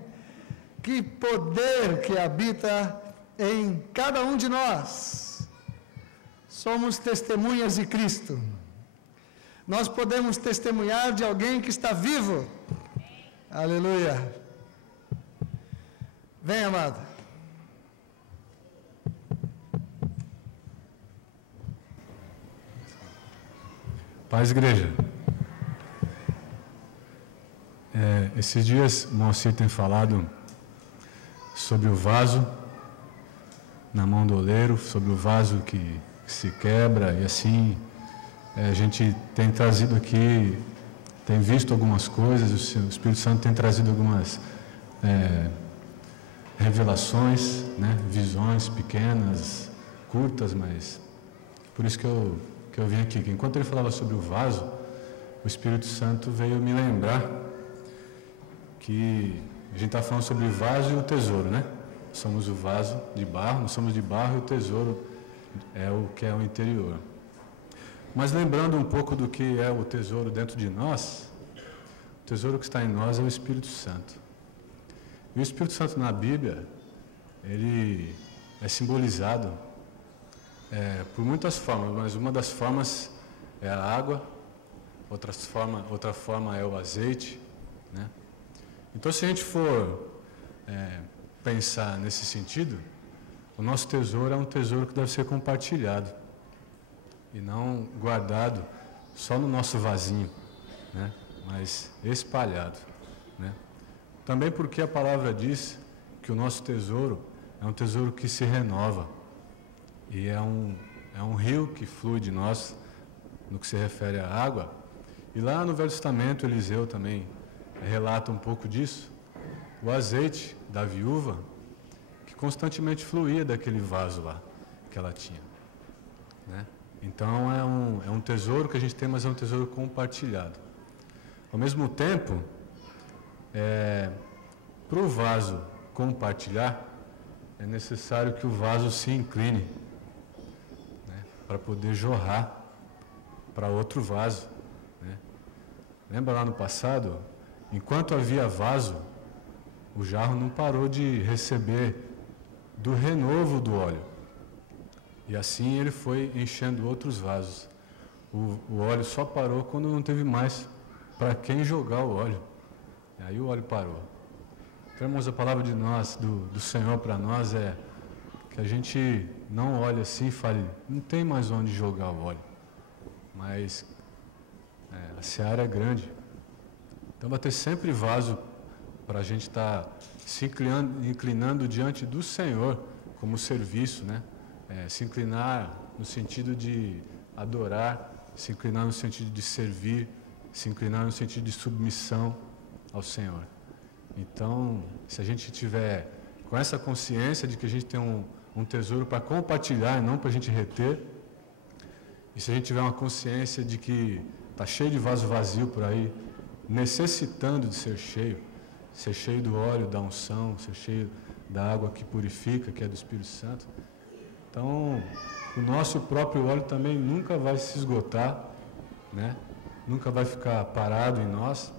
Que poder que habita em cada um de nós. Somos testemunhas de Cristo. Nós podemos testemunhar de alguém que está vivo. Aleluia. Vem, amado. Paz, igreja. Esses dias o Moacir tem falado sobre o vaso na mão do oleiro, sobre o vaso que se quebra, e assim a gente tem trazido aqui, tem visto algumas coisas, o Espírito Santo tem trazido algumas revelações, né, visões pequenas, curtas, mas por isso que eu vim aqui. Enquanto ele falava sobre o vaso, o Espírito Santo veio me lembrar que a gente está falando sobre o vaso e o tesouro, né? Somos o vaso de barro, nós somos de barro, e o tesouro é o que é o interior. Mas lembrando um pouco do que é o tesouro dentro de nós, o tesouro que está em nós é o Espírito Santo. E o Espírito Santo na Bíblia, ele é simbolizado por muitas formas, mas uma das formas é a água, outra forma é o azeite, né? Então, se a gente for pensar nesse sentido, o nosso tesouro é um tesouro que deve ser compartilhado e não guardado só no nosso vasinho, né? Mas espalhado, né? Também porque a palavra diz que o nosso tesouro é um tesouro que se renova e é um rio que flui de nós no que se refere à água. E lá no Velho Testamento, Eliseu também relata um pouco disso, o azeite da viúva, que constantemente fluía daquele vaso lá que ela tinha, né? Então é um tesouro que a gente tem, mas é um tesouro compartilhado. Ao mesmo tempo, para o vaso compartilhar, é necessário que o vaso se incline, né, para poder jorrar para outro vaso, né? Lembra lá no passado? Enquanto havia vaso, o jarro não parou de receber do renovo do óleo. E assim ele foi enchendo outros vasos. O óleo só parou quando não teve mais para quem jogar o óleo. E aí o óleo parou. Então, irmãos, a palavra de nós, do Senhor para nós é que a gente não olhe assim e fale, não tem mais onde jogar o óleo. Mas A seara é grande. Então vai ter sempre vaso para a gente estar se inclinando diante do Senhor como serviço, né? Se inclinar no sentido de adorar, se inclinar no sentido de servir, se inclinar no sentido de submissão ao Senhor. Então, se a gente tiver com essa consciência de que a gente tem um tesouro para compartilhar e não para a gente reter, e se a gente tiver uma consciência de que está cheio de vaso vazio por aí, necessitando de ser cheio do óleo da unção, ser cheio da água que purifica, que é do Espírito Santo, então o nosso próprio óleo também nunca vai se esgotar, né? Nunca vai ficar parado em nós,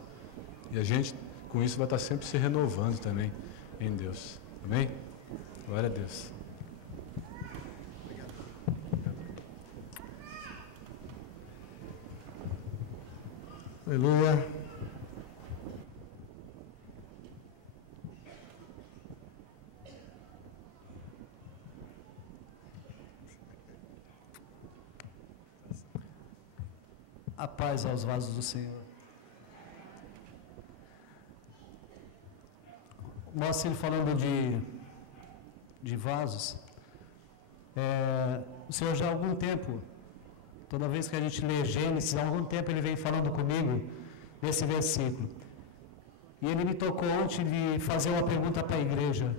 e a gente com isso vai estar sempre se renovando também em Deus. Amém? Glória a Deus. Aleluia. A paz aos vasos do Senhor. Moacir falando de vasos, o Senhor já há algum tempo, toda vez que a gente lê Gênesis, há algum tempo Ele vem falando comigo nesse versículo. E Ele me tocou ontem de fazer uma pergunta para a igreja.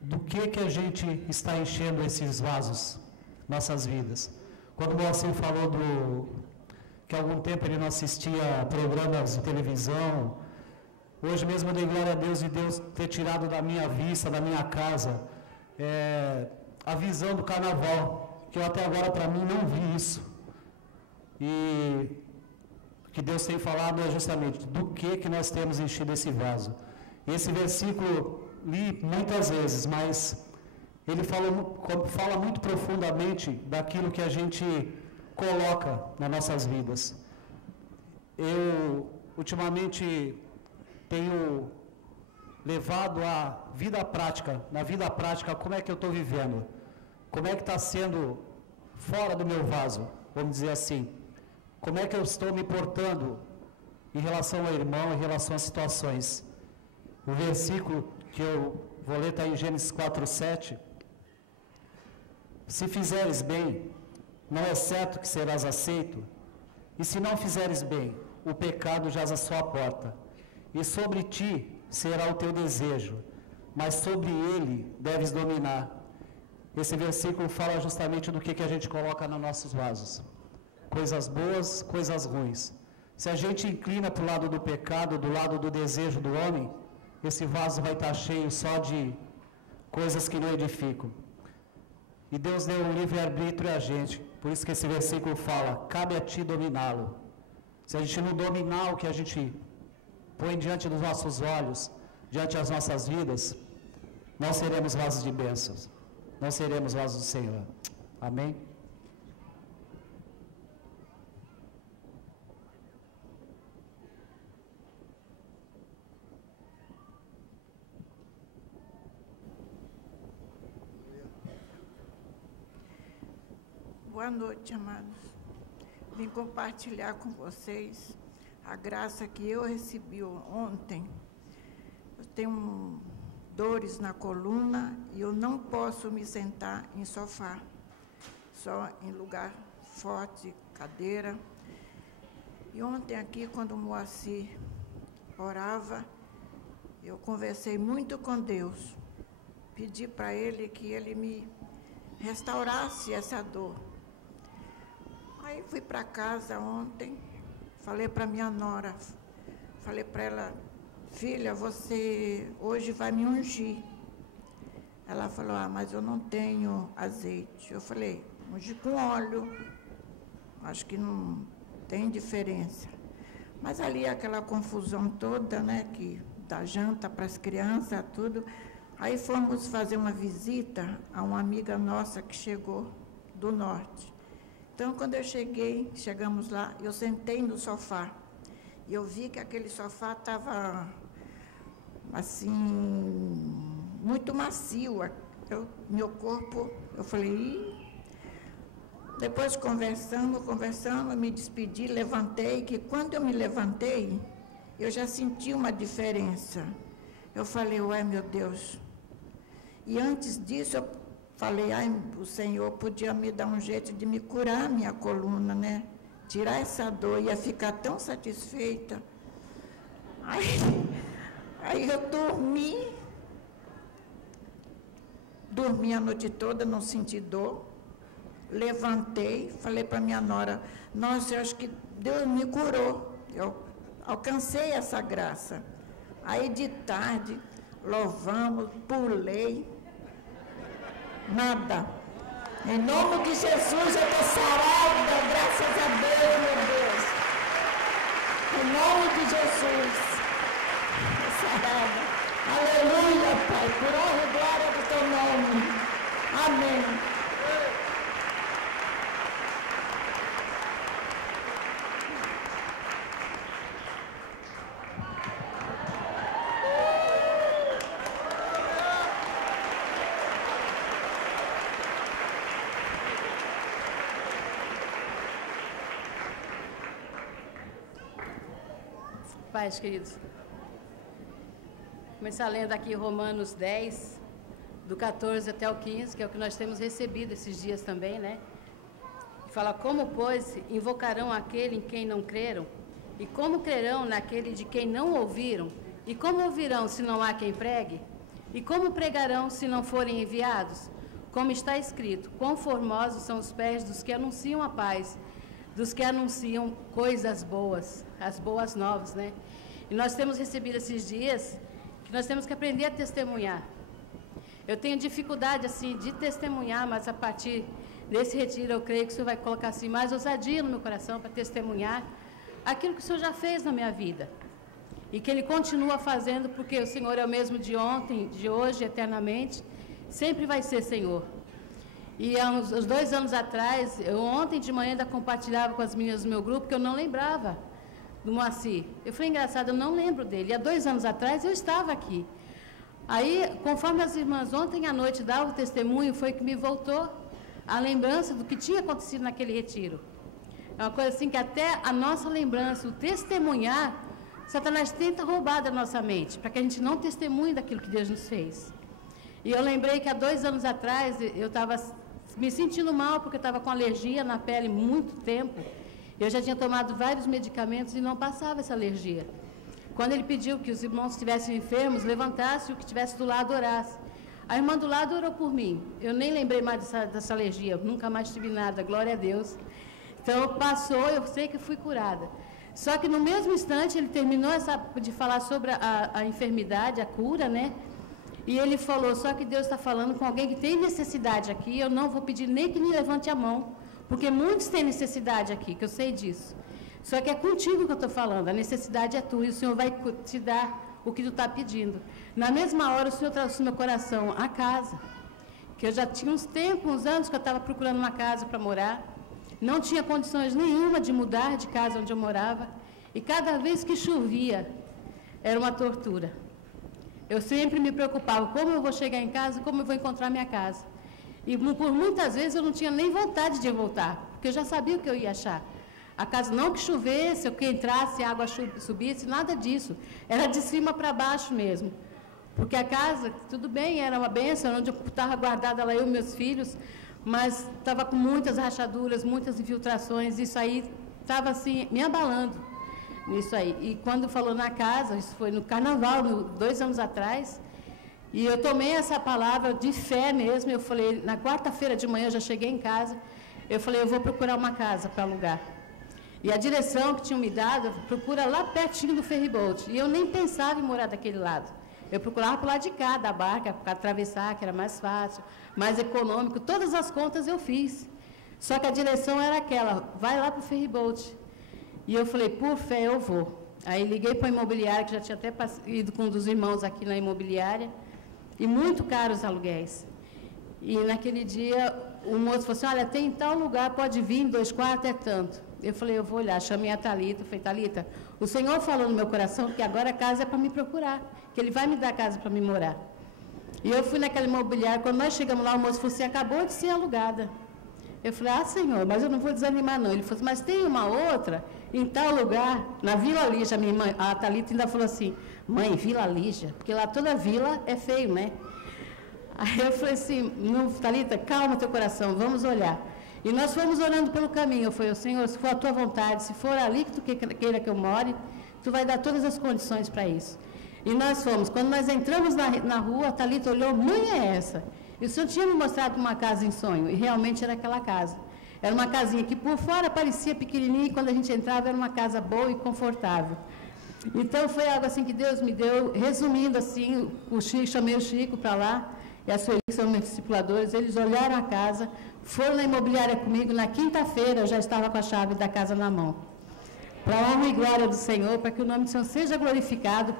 Do que a gente está enchendo esses vasos, nossas vidas? Quando o Moacir falou que há algum tempo ele não assistia programas de televisão, hoje mesmo eu dei glória a Deus de Deus ter tirado da minha vista, da minha casa, a visão do carnaval, que eu até agora para mim não vi isso. E o que Deus tem falado é justamente do que nós temos enchido esse vaso. E esse versículo li muitas vezes, mas ele fala muito profundamente daquilo que a gente coloca nas nossas vidas. Eu, ultimamente, tenho levado a vida prática, na vida prática, como é que eu estou vivendo? Como é que está sendo fora do meu vaso, vamos dizer assim? Como é que eu estou me portando em relação ao irmão, em relação às situações? O versículo que eu vou ler está em Gênesis 4:7. Se fizeres bem, não é certo que serás aceito, e se não fizeres bem, o pecado jaz à sua porta, e sobre ti será o teu desejo, mas sobre ele deves dominar. Esse versículo fala justamente do que a gente coloca nos nossos vasos. Coisas boas, coisas ruins. Se a gente inclina para o lado do pecado, do lado do desejo do homem, esse vaso vai estar cheio só de coisas que não edificam. E Deus deu um livre-arbítrio a gente. Por isso que esse versículo fala, cabe a ti dominá-lo. Se a gente não dominar o que a gente põe diante dos nossos olhos, diante das nossas vidas, não seremos vasos de bênçãos. Não seremos vasos do Senhor. Amém? Boa noite, amados. Vim compartilhar com vocês a graça que eu recebi ontem. Eu tenho dores na coluna e eu não posso me sentar em sofá, só em lugar forte, cadeira. E ontem aqui, quando o Moacir orava, eu conversei muito com Deus. Pedi para Ele que Ele me restaurasse essa dor. Aí fui para casa ontem, falei para minha nora, falei para ela, filha, você hoje vai me ungir. Ela falou, mas eu não tenho azeite. Eu falei, unge com óleo, acho que não tem diferença. Mas ali aquela confusão toda, né, que da janta para as crianças, tudo. Aí fomos fazer uma visita a uma amiga nossa que chegou do norte. Então, quando eu chegamos lá, eu sentei no sofá. E eu vi que aquele sofá estava, assim, muito macio. Meu corpo, eu falei, Depois conversando, me despedi, levantei, que quando eu me levantei, eu já senti uma diferença. Eu falei, ué, meu Deus. E antes disso, eu falei, o Senhor podia me dar um jeito de me curar a minha coluna, né? Tirar essa dor, ia ficar tão satisfeita. Aí eu dormi a noite toda, não senti dor. Levantei, falei para minha nora, nossa, eu acho que Deus me curou. Eu alcancei essa graça. Aí de tarde, louvamos, pulei, nada. Em nome de Jesus, eu estou sarada, graças a Deus, meu Deus. Em nome de Jesus, estou sarada. Aleluia, Pai, por honra e glória do teu nome. Amém. Paz, queridos. Começar lendo aqui Romanos 10, do 14 até o 15, que é o que nós temos recebido esses dias também, né? Fala, como, pois, invocarão aquele em quem não creram? E como crerão naquele de quem não ouviram? E como ouvirão se não há quem pregue? E como pregarão se não forem enviados? Como está escrito, quão formosos são os pés dos que anunciam a paz, dos que anunciam coisas boas, as boas novas, né? E nós temos recebido esses dias que nós temos que aprender a testemunhar. Eu tenho dificuldade, assim, de testemunhar, mas a partir desse retiro eu creio que o Senhor vai colocar, assim, mais ousadia no meu coração para testemunhar aquilo que o Senhor já fez na minha vida. E que Ele continua fazendo, porque o Senhor é o mesmo de ontem, de hoje, eternamente, sempre vai ser Senhor. E há uns 2 anos atrás, eu ontem de manhã ainda compartilhava com as meninas do meu grupo, que eu não lembrava do Moacir. Eu falei, engraçado, eu não lembro dele. E há 2 anos atrás eu estava aqui. Aí, conforme as irmãs ontem à noite davam o testemunho, foi que me voltou a lembrança do que tinha acontecido naquele retiro. É uma coisa assim que até a nossa lembrança, o testemunhar, Satanás tenta roubar da nossa mente, para que a gente não testemunhe daquilo que Deus nos fez. E eu lembrei que há 2 anos atrás eu estava me sentindo mal, porque eu estava com alergia na pele muito tempo. Eu já tinha tomado vários medicamentos e não passava essa alergia. Quando ele pediu que os irmãos que estivessem enfermos levantassem e o que estivesse do lado orasse. A irmã do lado orou por mim. Eu nem lembrei mais dessa alergia, nunca mais tive nada, glória a Deus. Então passou, eu sei que fui curada. Só que no mesmo instante ele terminou de falar sobre a enfermidade, a cura, né? E ele falou, só que Deus está falando com alguém que tem necessidade aqui, eu não vou pedir nem que me levante a mão, porque muitos têm necessidade aqui, que eu sei disso. Só que é contigo que eu estou falando, a necessidade é tua, e o Senhor vai te dar o que tu está pedindo. Na mesma hora, o Senhor trouxe no meu coração a casa, que eu já tinha uns anos que eu estava procurando uma casa para morar, não tinha condições nenhuma de mudar de casa onde eu morava, e cada vez que chovia, era uma tortura. Eu sempre me preocupava, como eu vou chegar em casa, como eu vou encontrar minha casa. E por muitas vezes eu não tinha nem vontade de voltar, porque eu já sabia o que eu ia achar. A casa não que chovesse, ou que entrasse, a água subisse, nada disso. Era de cima para baixo mesmo. Porque a casa, tudo bem, era uma bênção, onde eu estava guardada lá, eu e meus filhos, mas estava com muitas rachaduras, muitas infiltrações, isso aí estava assim, me abalando. Nisso aí. E quando falou na casa, isso foi no carnaval, 2 anos atrás, e eu tomei essa palavra de fé mesmo, eu falei, na quarta-feira de manhã eu já cheguei em casa, eu falei, eu vou procurar uma casa para alugar. E a direção que tinham me dado, procura lá pertinho do ferryboat, e eu nem pensava em morar daquele lado. Eu procurava para o lado de cá, da barca, para atravessar, que era mais fácil, mais econômico, todas as contas eu fiz. Só que a direção era aquela, vai lá para o ferryboat. E eu falei, por fé eu vou. Aí liguei para a imobiliária, que já tinha até ido com um dos irmãos aqui na imobiliária, e muito caros os aluguéis. E naquele dia, o moço falou assim, olha, tem tal lugar, pode vir, 2 quartos, é tanto. Eu falei, eu vou olhar, chamei a Thalita, falei, Thalita, o Senhor falou no meu coração que agora a casa é para me procurar, que Ele vai me dar casa para me morar. E eu fui naquela imobiliária, quando nós chegamos lá, o moço falou assim, acabou de ser alugada. Eu falei, Senhor, mas eu não vou desanimar, não. Ele falou assim, mas tem uma outra, em tal lugar, na Vila Lígia, minha mãe, a Thalita ainda falou assim, mãe, Vila Lígia, porque lá toda vila é feio, né? Aí eu falei assim, Thalita, calma teu coração, vamos olhar. E nós fomos orando pelo caminho. Eu falei, Senhor, se for a tua vontade, se for ali que tu queira que eu more, tu vai dar todas as condições para isso. E nós fomos. Quando nós entramos na rua, a Thalita olhou, mãe, é essa? E o Senhor tinha me mostrado uma casa em sonho, e realmente era aquela casa. Era uma casinha que por fora parecia pequenininha, e quando a gente entrava era uma casa boa e confortável. Então foi algo assim que Deus me deu, resumindo assim, chamei o Chico para lá, e a Sueli, que são meus discipuladores, eles olharam a casa, foram na imobiliária comigo, na quinta-feira eu já estava com a chave da casa na mão. Para a honra e glória do Senhor, para que o nome do Senhor seja glorificado,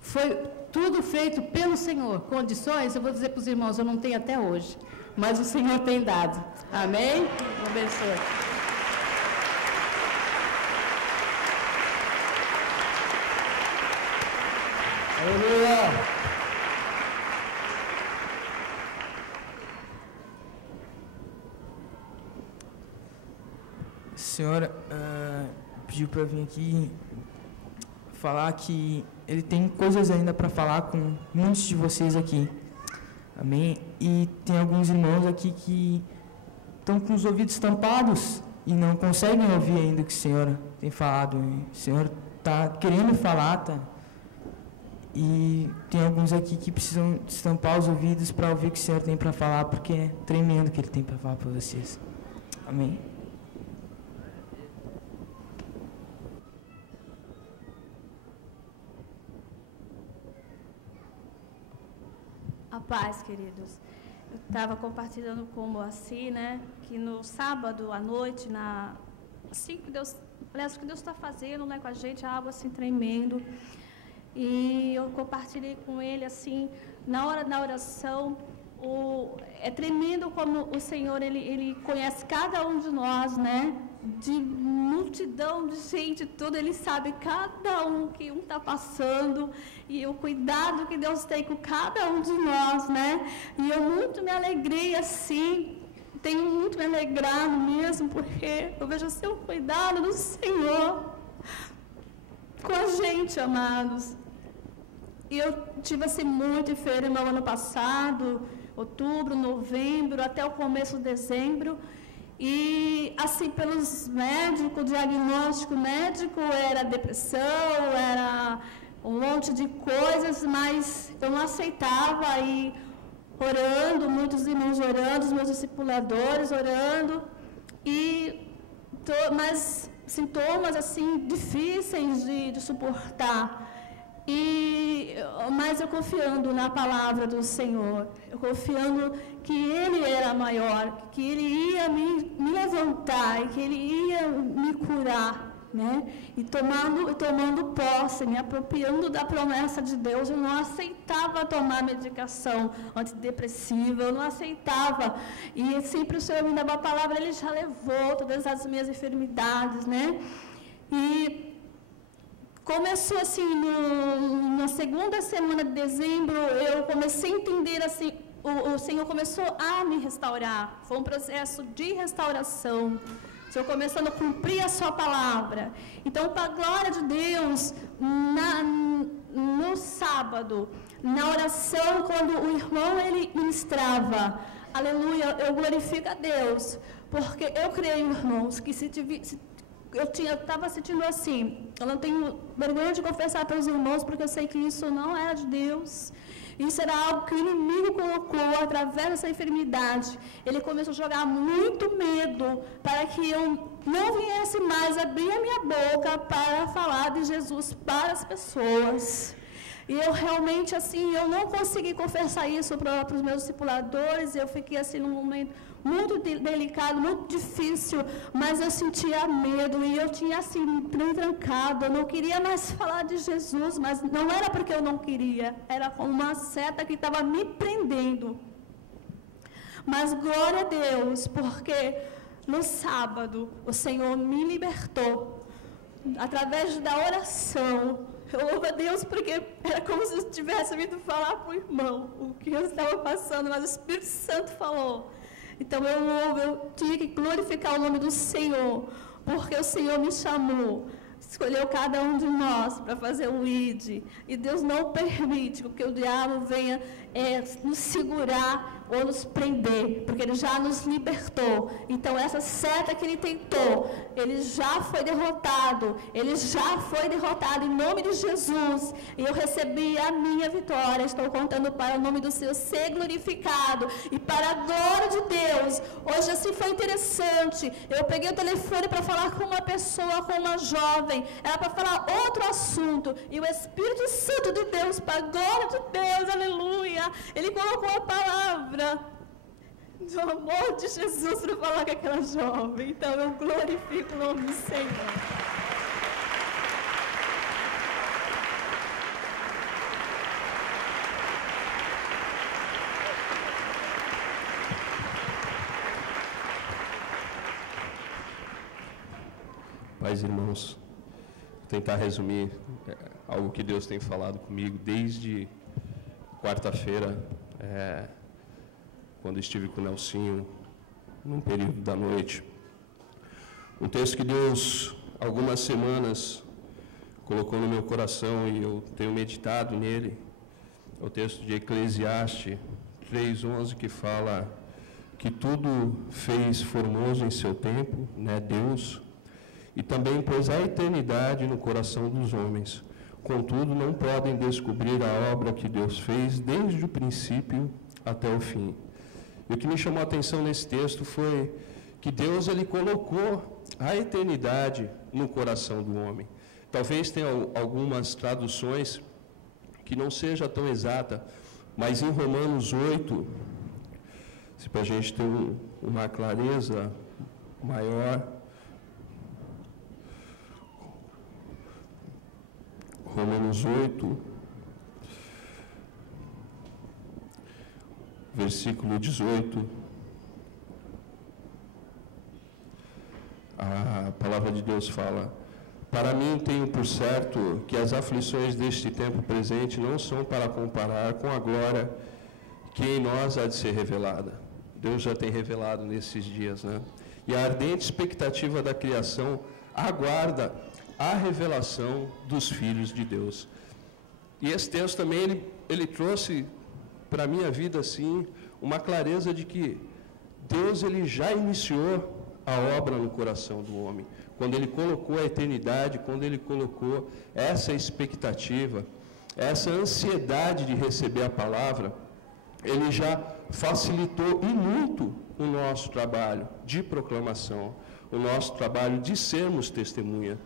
foi tudo feito pelo Senhor. Condições, eu vou dizer para os irmãos, eu não tenho até hoje, mas o Senhor tem dado. Amém? Um abençoe. Aleluia! A senhora pediu para eu vir aqui falar que ele tem coisas ainda para falar com muitos de vocês aqui. Amém? E tem alguns irmãos aqui que estão com os ouvidos tampados e não conseguem ouvir ainda o que o Senhor tem falado. O Senhor está querendo falar, tá? E tem alguns aqui que precisam destampar os ouvidos para ouvir o que o Senhor tem para falar, porque é tremendo o que Ele tem para falar para vocês. Amém? A paz, queridos. Eu estava compartilhando com o Moacir, né, que no sábado à noite, assim que Deus, parece que Deus está fazendo, né, com a gente, algo assim tremendo. E eu compartilhei com ele, assim, na hora da oração, é tremendo como o Senhor, ele conhece cada um de nós, né, de multidão de gente, tudo, Ele sabe cada um que um está passando e o cuidado que Deus tem com cada um de nós, né? E eu muito me alegrei assim, tenho muito me alegrado mesmo, porque eu vejo assim o cuidado do Senhor com a gente, amados. E eu tive assim muito enferma no ano passado, outubro, novembro, até o começo de dezembro. E, assim, pelos médicos, o diagnóstico médico era depressão, era um monte de coisas, mas eu não aceitava. E orando, muitos irmãos orando, os meus discipuladores orando, mas sintomas, assim, difíceis de suportar. Mas eu confiando na palavra do Senhor, eu confiando que Ele era maior, que Ele ia me levantar e que Ele ia me curar, né? E tomando posse, me apropriando da promessa de Deus. Eu não aceitava tomar medicação antidepressiva, eu não aceitava. E sempre o Senhor me dava a palavra, Ele já levou todas as minhas enfermidades, né? E começou assim, na segunda semana de dezembro, eu comecei a entender assim, o Senhor começou a me restaurar. Foi um processo de restauração. O Senhor começando a cumprir a sua palavra. Então, para a glória de Deus, no sábado, na oração, quando o irmão ele ministrava, aleluia, eu glorifico a Deus, porque eu creio, irmãos, que eu estava sentindo assim, eu não tenho vergonha de confessar para os irmãos, porque eu sei que isso não era de Deus. Isso era algo que o inimigo colocou através dessa enfermidade. Ele começou a jogar muito medo para que eu não viesse mais abrir a minha boca para falar de Jesus para as pessoas. E eu realmente, assim, eu não consegui confessar isso para os meus discipuladores. Eu fiquei, assim, num momento muito delicado, muito difícil, mas eu sentia medo e eu tinha, assim, me trancado. Eu não queria mais falar de Jesus, mas não era porque eu não queria, era como uma seta que estava me prendendo. Mas glória a Deus, porque no sábado o Senhor me libertou através da oração. Eu louvo a Deus porque era como se eu tivesse vindo falar para o irmão o que eu estava passando, mas o Espírito Santo falou. Então eu tinha que glorificar o nome do Senhor, porque o Senhor me chamou, escolheu cada um de nós para fazer o ID. E Deus não permite que o diabo venha nos segurar ou nos prender, porque Ele já nos libertou. Então essa seta que Ele tentou, Ele já foi derrotado. Ele já foi derrotado em nome de Jesus. E eu recebi a minha vitória. Estou contando para o nome do Senhor ser glorificado e para a glória de Deus. Hoje assim foi interessante. Eu peguei o telefone para falar com uma pessoa, com uma jovem. Era para falar outro assunto. E o Espírito Santo de Deus, para a glória de Deus, aleluia, Ele colocou a palavra do amor de Jesus para falar com aquela jovem. Então eu glorifico o nome do Senhor. Pais e irmãos, vou tentar resumir algo que Deus tem falado comigo desde quarta-feira, quando estive com o Nelsinho, num período da noite. Um texto que Deus, algumas semanas, colocou no meu coração e eu tenho meditado nele, é o texto de Eclesiastes 3:11, que fala que tudo fez formoso em seu tempo, né, Deus, e também pôs a eternidade no coração dos homens. Contudo, não podem descobrir a obra que Deus fez desde o princípio até o fim. E o que me chamou a atenção nesse texto foi que Deus ele colocou a eternidade no coração do homem. Talvez tenha algumas traduções que não seja tão exata, mas em Romanos 8, se para a gente ter uma clareza maior, Romanos 8, versículo 18, a palavra de Deus fala: para mim tenho por certo que as aflições deste tempo presente não são para comparar com a glória que em nós há de ser revelada. Deus já tem revelado nesses dias, né? E a ardente expectativa da criação aguarda a revelação dos filhos de Deus. E esse texto também, ele trouxe para a minha vida, assim, uma clareza de que Deus, ele já iniciou a obra no coração do homem. Quando ele colocou a eternidade, quando ele colocou essa expectativa, essa ansiedade de receber a palavra, ele já facilitou e muito o nosso trabalho de proclamação, o nosso trabalho de sermos testemunha.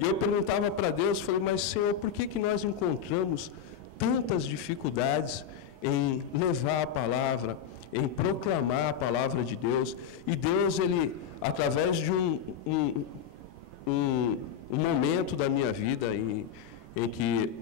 E eu perguntava para Deus, falei, mas Senhor, por que nós encontramos tantas dificuldades em levar a palavra, em proclamar a palavra de Deus? E Deus, ele, através de um momento da minha vida em que,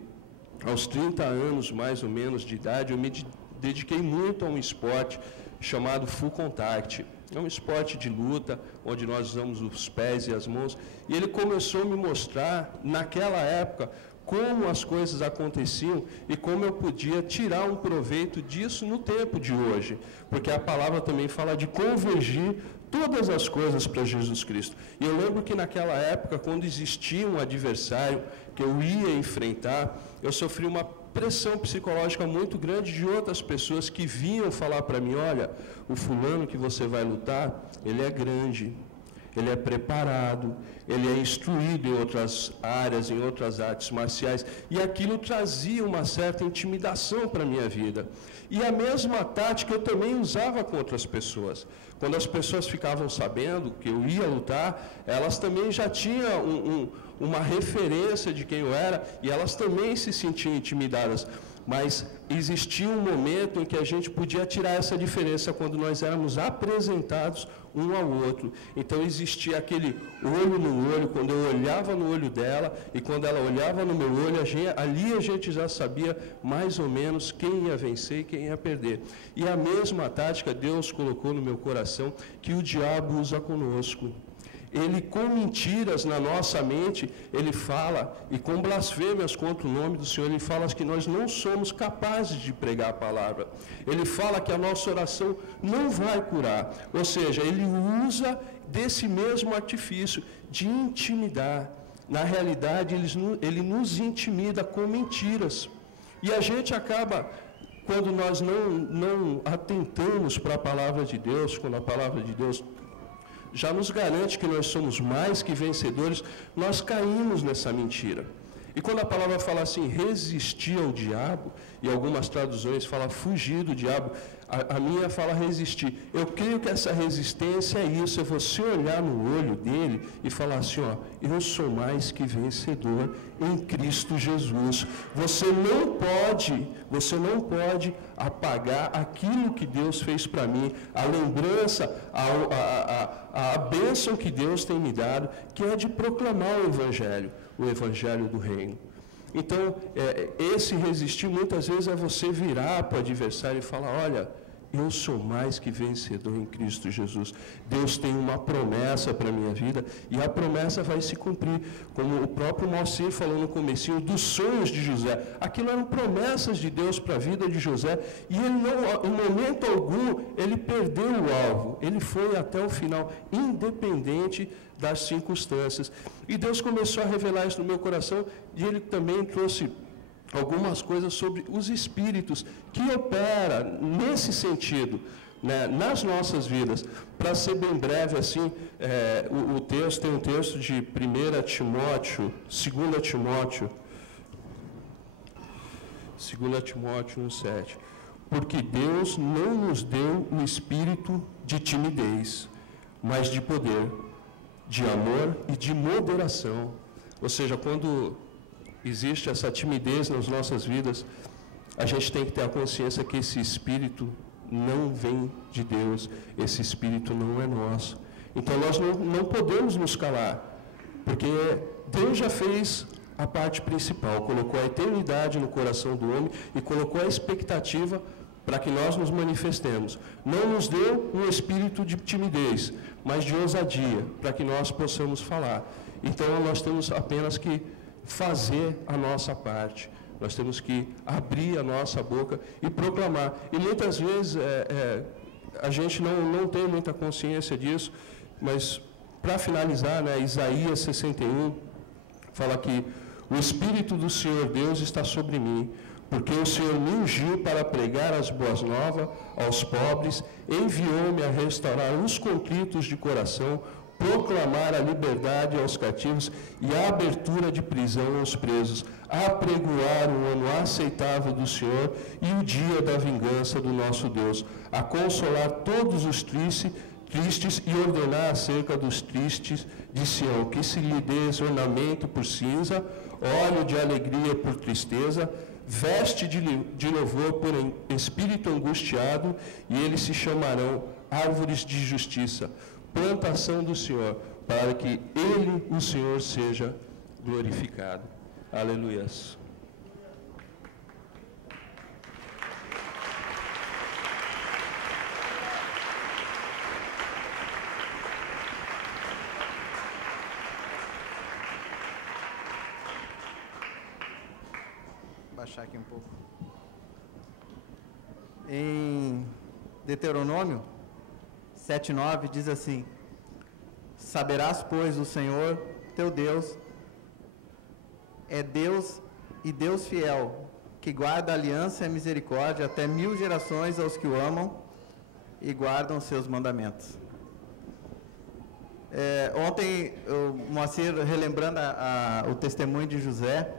aos 30 anos, mais ou menos, de idade, eu me dediquei muito a um esporte chamado Full Contact. É um esporte de luta, onde nós usamos os pés e as mãos. E ele começou a me mostrar, naquela época, como as coisas aconteciam e como eu podia tirar um proveito disso no tempo de hoje. Porque a palavra também fala de convergir todas as coisas para Jesus Cristo. E eu lembro que naquela época, quando existia um adversário que eu ia enfrentar, eu sofri uma pressão psicológica muito grande de outras pessoas que vinham falar para mim, olha, o fulano que você vai lutar, ele é grande, ele é preparado, ele é instruído em outras áreas, em outras artes marciais, e aquilo trazia uma certa intimidação para a minha vida. E a mesma tática eu também usava com outras pessoas. Quando as pessoas ficavam sabendo que eu ia lutar, elas também já tinham uma referência de quem eu era, e elas também se sentiam intimidadas. Mas existia um momento em que a gente podia tirar essa diferença quando nós éramos apresentados um ao outro. Então existia aquele olho no olho, quando eu olhava no olho dela e quando ela olhava no meu olho, ali a gente já sabia mais ou menos quem ia vencer e quem ia perder. E a mesma tática Deus colocou no meu coração que o diabo usa conosco. ele com mentiras na nossa mente, ele fala, e com blasfêmias contra o nome do Senhor, ele fala que nós não somos capazes de pregar a palavra. Ele fala que a nossa oração não vai curar. Ou seja, ele usa desse mesmo artifício de intimidar. Na realidade, ele nos intimida com mentiras. E a gente acaba, quando nós não atentamos para a palavra de Deus, quando a palavra de Deus já nos garante que nós somos mais que vencedores, nós caímos nessa mentira. E quando a palavra fala assim, resistir ao diabo, e algumas traduções falam fugir do diabo, a minha fala resistir. Eu creio que essa resistência é isso, é você olhar no olho dele e falar assim, ó, eu sou mais que vencedor em Cristo Jesus. Você não pode apagar aquilo que Deus fez para mim, a lembrança, a bênção que Deus tem me dado, que é de proclamar o Evangelho do Reino. Então, esse resistir muitas vezes é você virar para o adversário e falar, olha, eu sou mais que vencedor em Cristo Jesus. Deus tem uma promessa para a minha vida e a promessa vai se cumprir. Como o próprio Moacir falou no comecinho dos sonhos de José. Aquilo eram promessas de Deus para a vida de José e ele não, em momento algum, ele perdeu o alvo. Ele foi até o final, independente das circunstâncias. E Deus começou a revelar isso no meu coração e ele também trouxe algumas coisas sobre os espíritos que operam nesse sentido, né, nas nossas vidas. Para ser bem breve, assim, o texto tem um texto de 1 Timóteo, 2 Timóteo 1,7. Porque Deus não nos deu um espírito de timidez, mas de poder, de amor e de moderação. Ou seja, quando existe essa timidez nas nossas vidas, a gente tem que ter a consciência que esse espírito não vem de Deus, esse espírito não é nosso. Então nós não podemos nos calar, porque Deus já fez a parte principal, colocou a eternidade no coração do homem e colocou a expectativa para que nós nos manifestemos. Não nos deu um espírito de timidez, mas de ousadia, para que nós possamos falar. Então nós temos apenas que fazer a nossa parte. Nós temos que abrir a nossa boca e proclamar. E muitas vezes a gente não tem muita consciência disso, mas para finalizar, né, Isaías 61 fala que o Espírito do Senhor Deus está sobre mim, porque o Senhor me ungiu para pregar as boas novas aos pobres, enviou-me a restaurar os contritos de coração, proclamar a liberdade aos cativos e a abertura de prisão aos presos, apregoar o ano aceitável do Senhor e o dia da vingança do nosso Deus, a consolar todos os tristes e ordenar acerca dos tristes de Sião, que se lhe dê ornamento por cinza, óleo de alegria por tristeza, veste de louvor por espírito angustiado, e eles se chamarão árvores de justiça, plantação do Senhor, para que Ele, o Senhor, seja glorificado. Aleluias. Vou baixar aqui um pouco. Em Deuteronômio 7:9 diz assim: saberás, pois, o Senhor teu Deus é Deus e Deus fiel, que guarda a aliança e a misericórdia até 1000 gerações aos que o amam e guardam os seus mandamentos. Ontem, o Moacir relembrando o testemunho de José,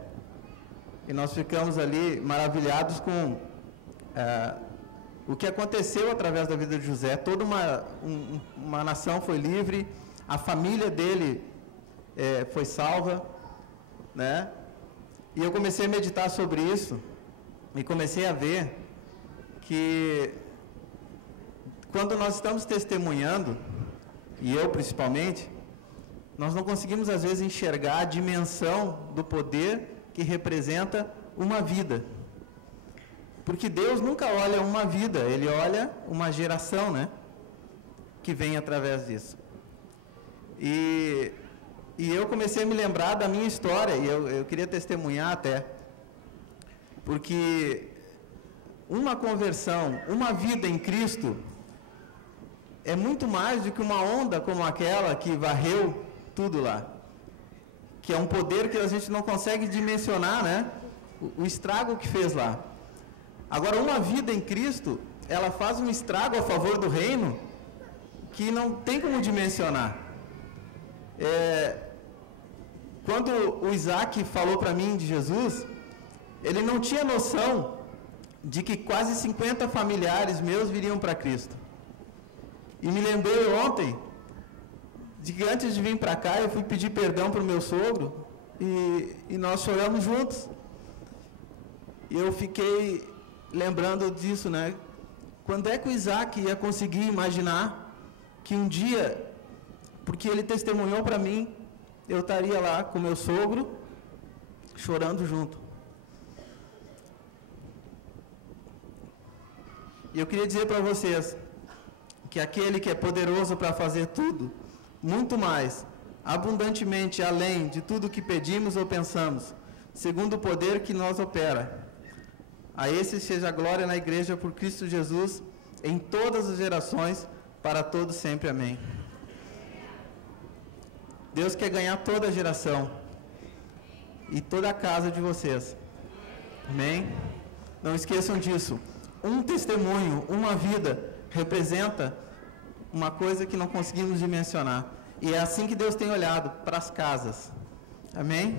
e nós ficamos ali maravilhados com o que aconteceu através da vida de José. Toda uma nação foi livre, a família dele foi salva, né? E eu comecei a meditar sobre isso e comecei a ver que quando nós estamos testemunhando, e eu principalmente, nós não conseguimos às vezes enxergar a dimensão do poder que representa uma vida. Porque Deus nunca olha uma vida, Ele olha uma geração, né? Que vem através disso. E eu comecei a me lembrar da minha história, e eu queria testemunhar até, porque uma conversão, uma vida em Cristo, é muito mais do que uma onda como aquela que varreu tudo lá. Que é um poder que a gente não consegue dimensionar, né? O estrago que fez lá. Agora, uma vida em Cristo, ela faz um estrago a favor do reino que não tem como dimensionar. Quando o Isaac falou para mim de Jesus, ele não tinha noção de que quase 50 familiares meus viriam para Cristo. E me lembrei ontem de que antes de vir para cá eu fui pedir perdão para o meu sogro e nós choramos juntos. E eu fiquei lembrando disso, né? Quando é que o Isaac ia conseguir imaginar que um dia, porque ele testemunhou para mim, eu estaria lá com meu sogro, chorando junto. E eu queria dizer para vocês que aquele que é poderoso para fazer tudo, muito mais, abundantemente, além de tudo que pedimos ou pensamos, segundo o poder que nós opera, a esse seja a glória na igreja por Cristo Jesus, em todas as gerações, para todos sempre. Amém. Deus quer ganhar toda a geração e toda a casa de vocês. Amém? Não esqueçam disso. Um testemunho, uma vida, representa uma coisa que não conseguimos dimensionar. E é assim que Deus tem olhado para as casas. Amém?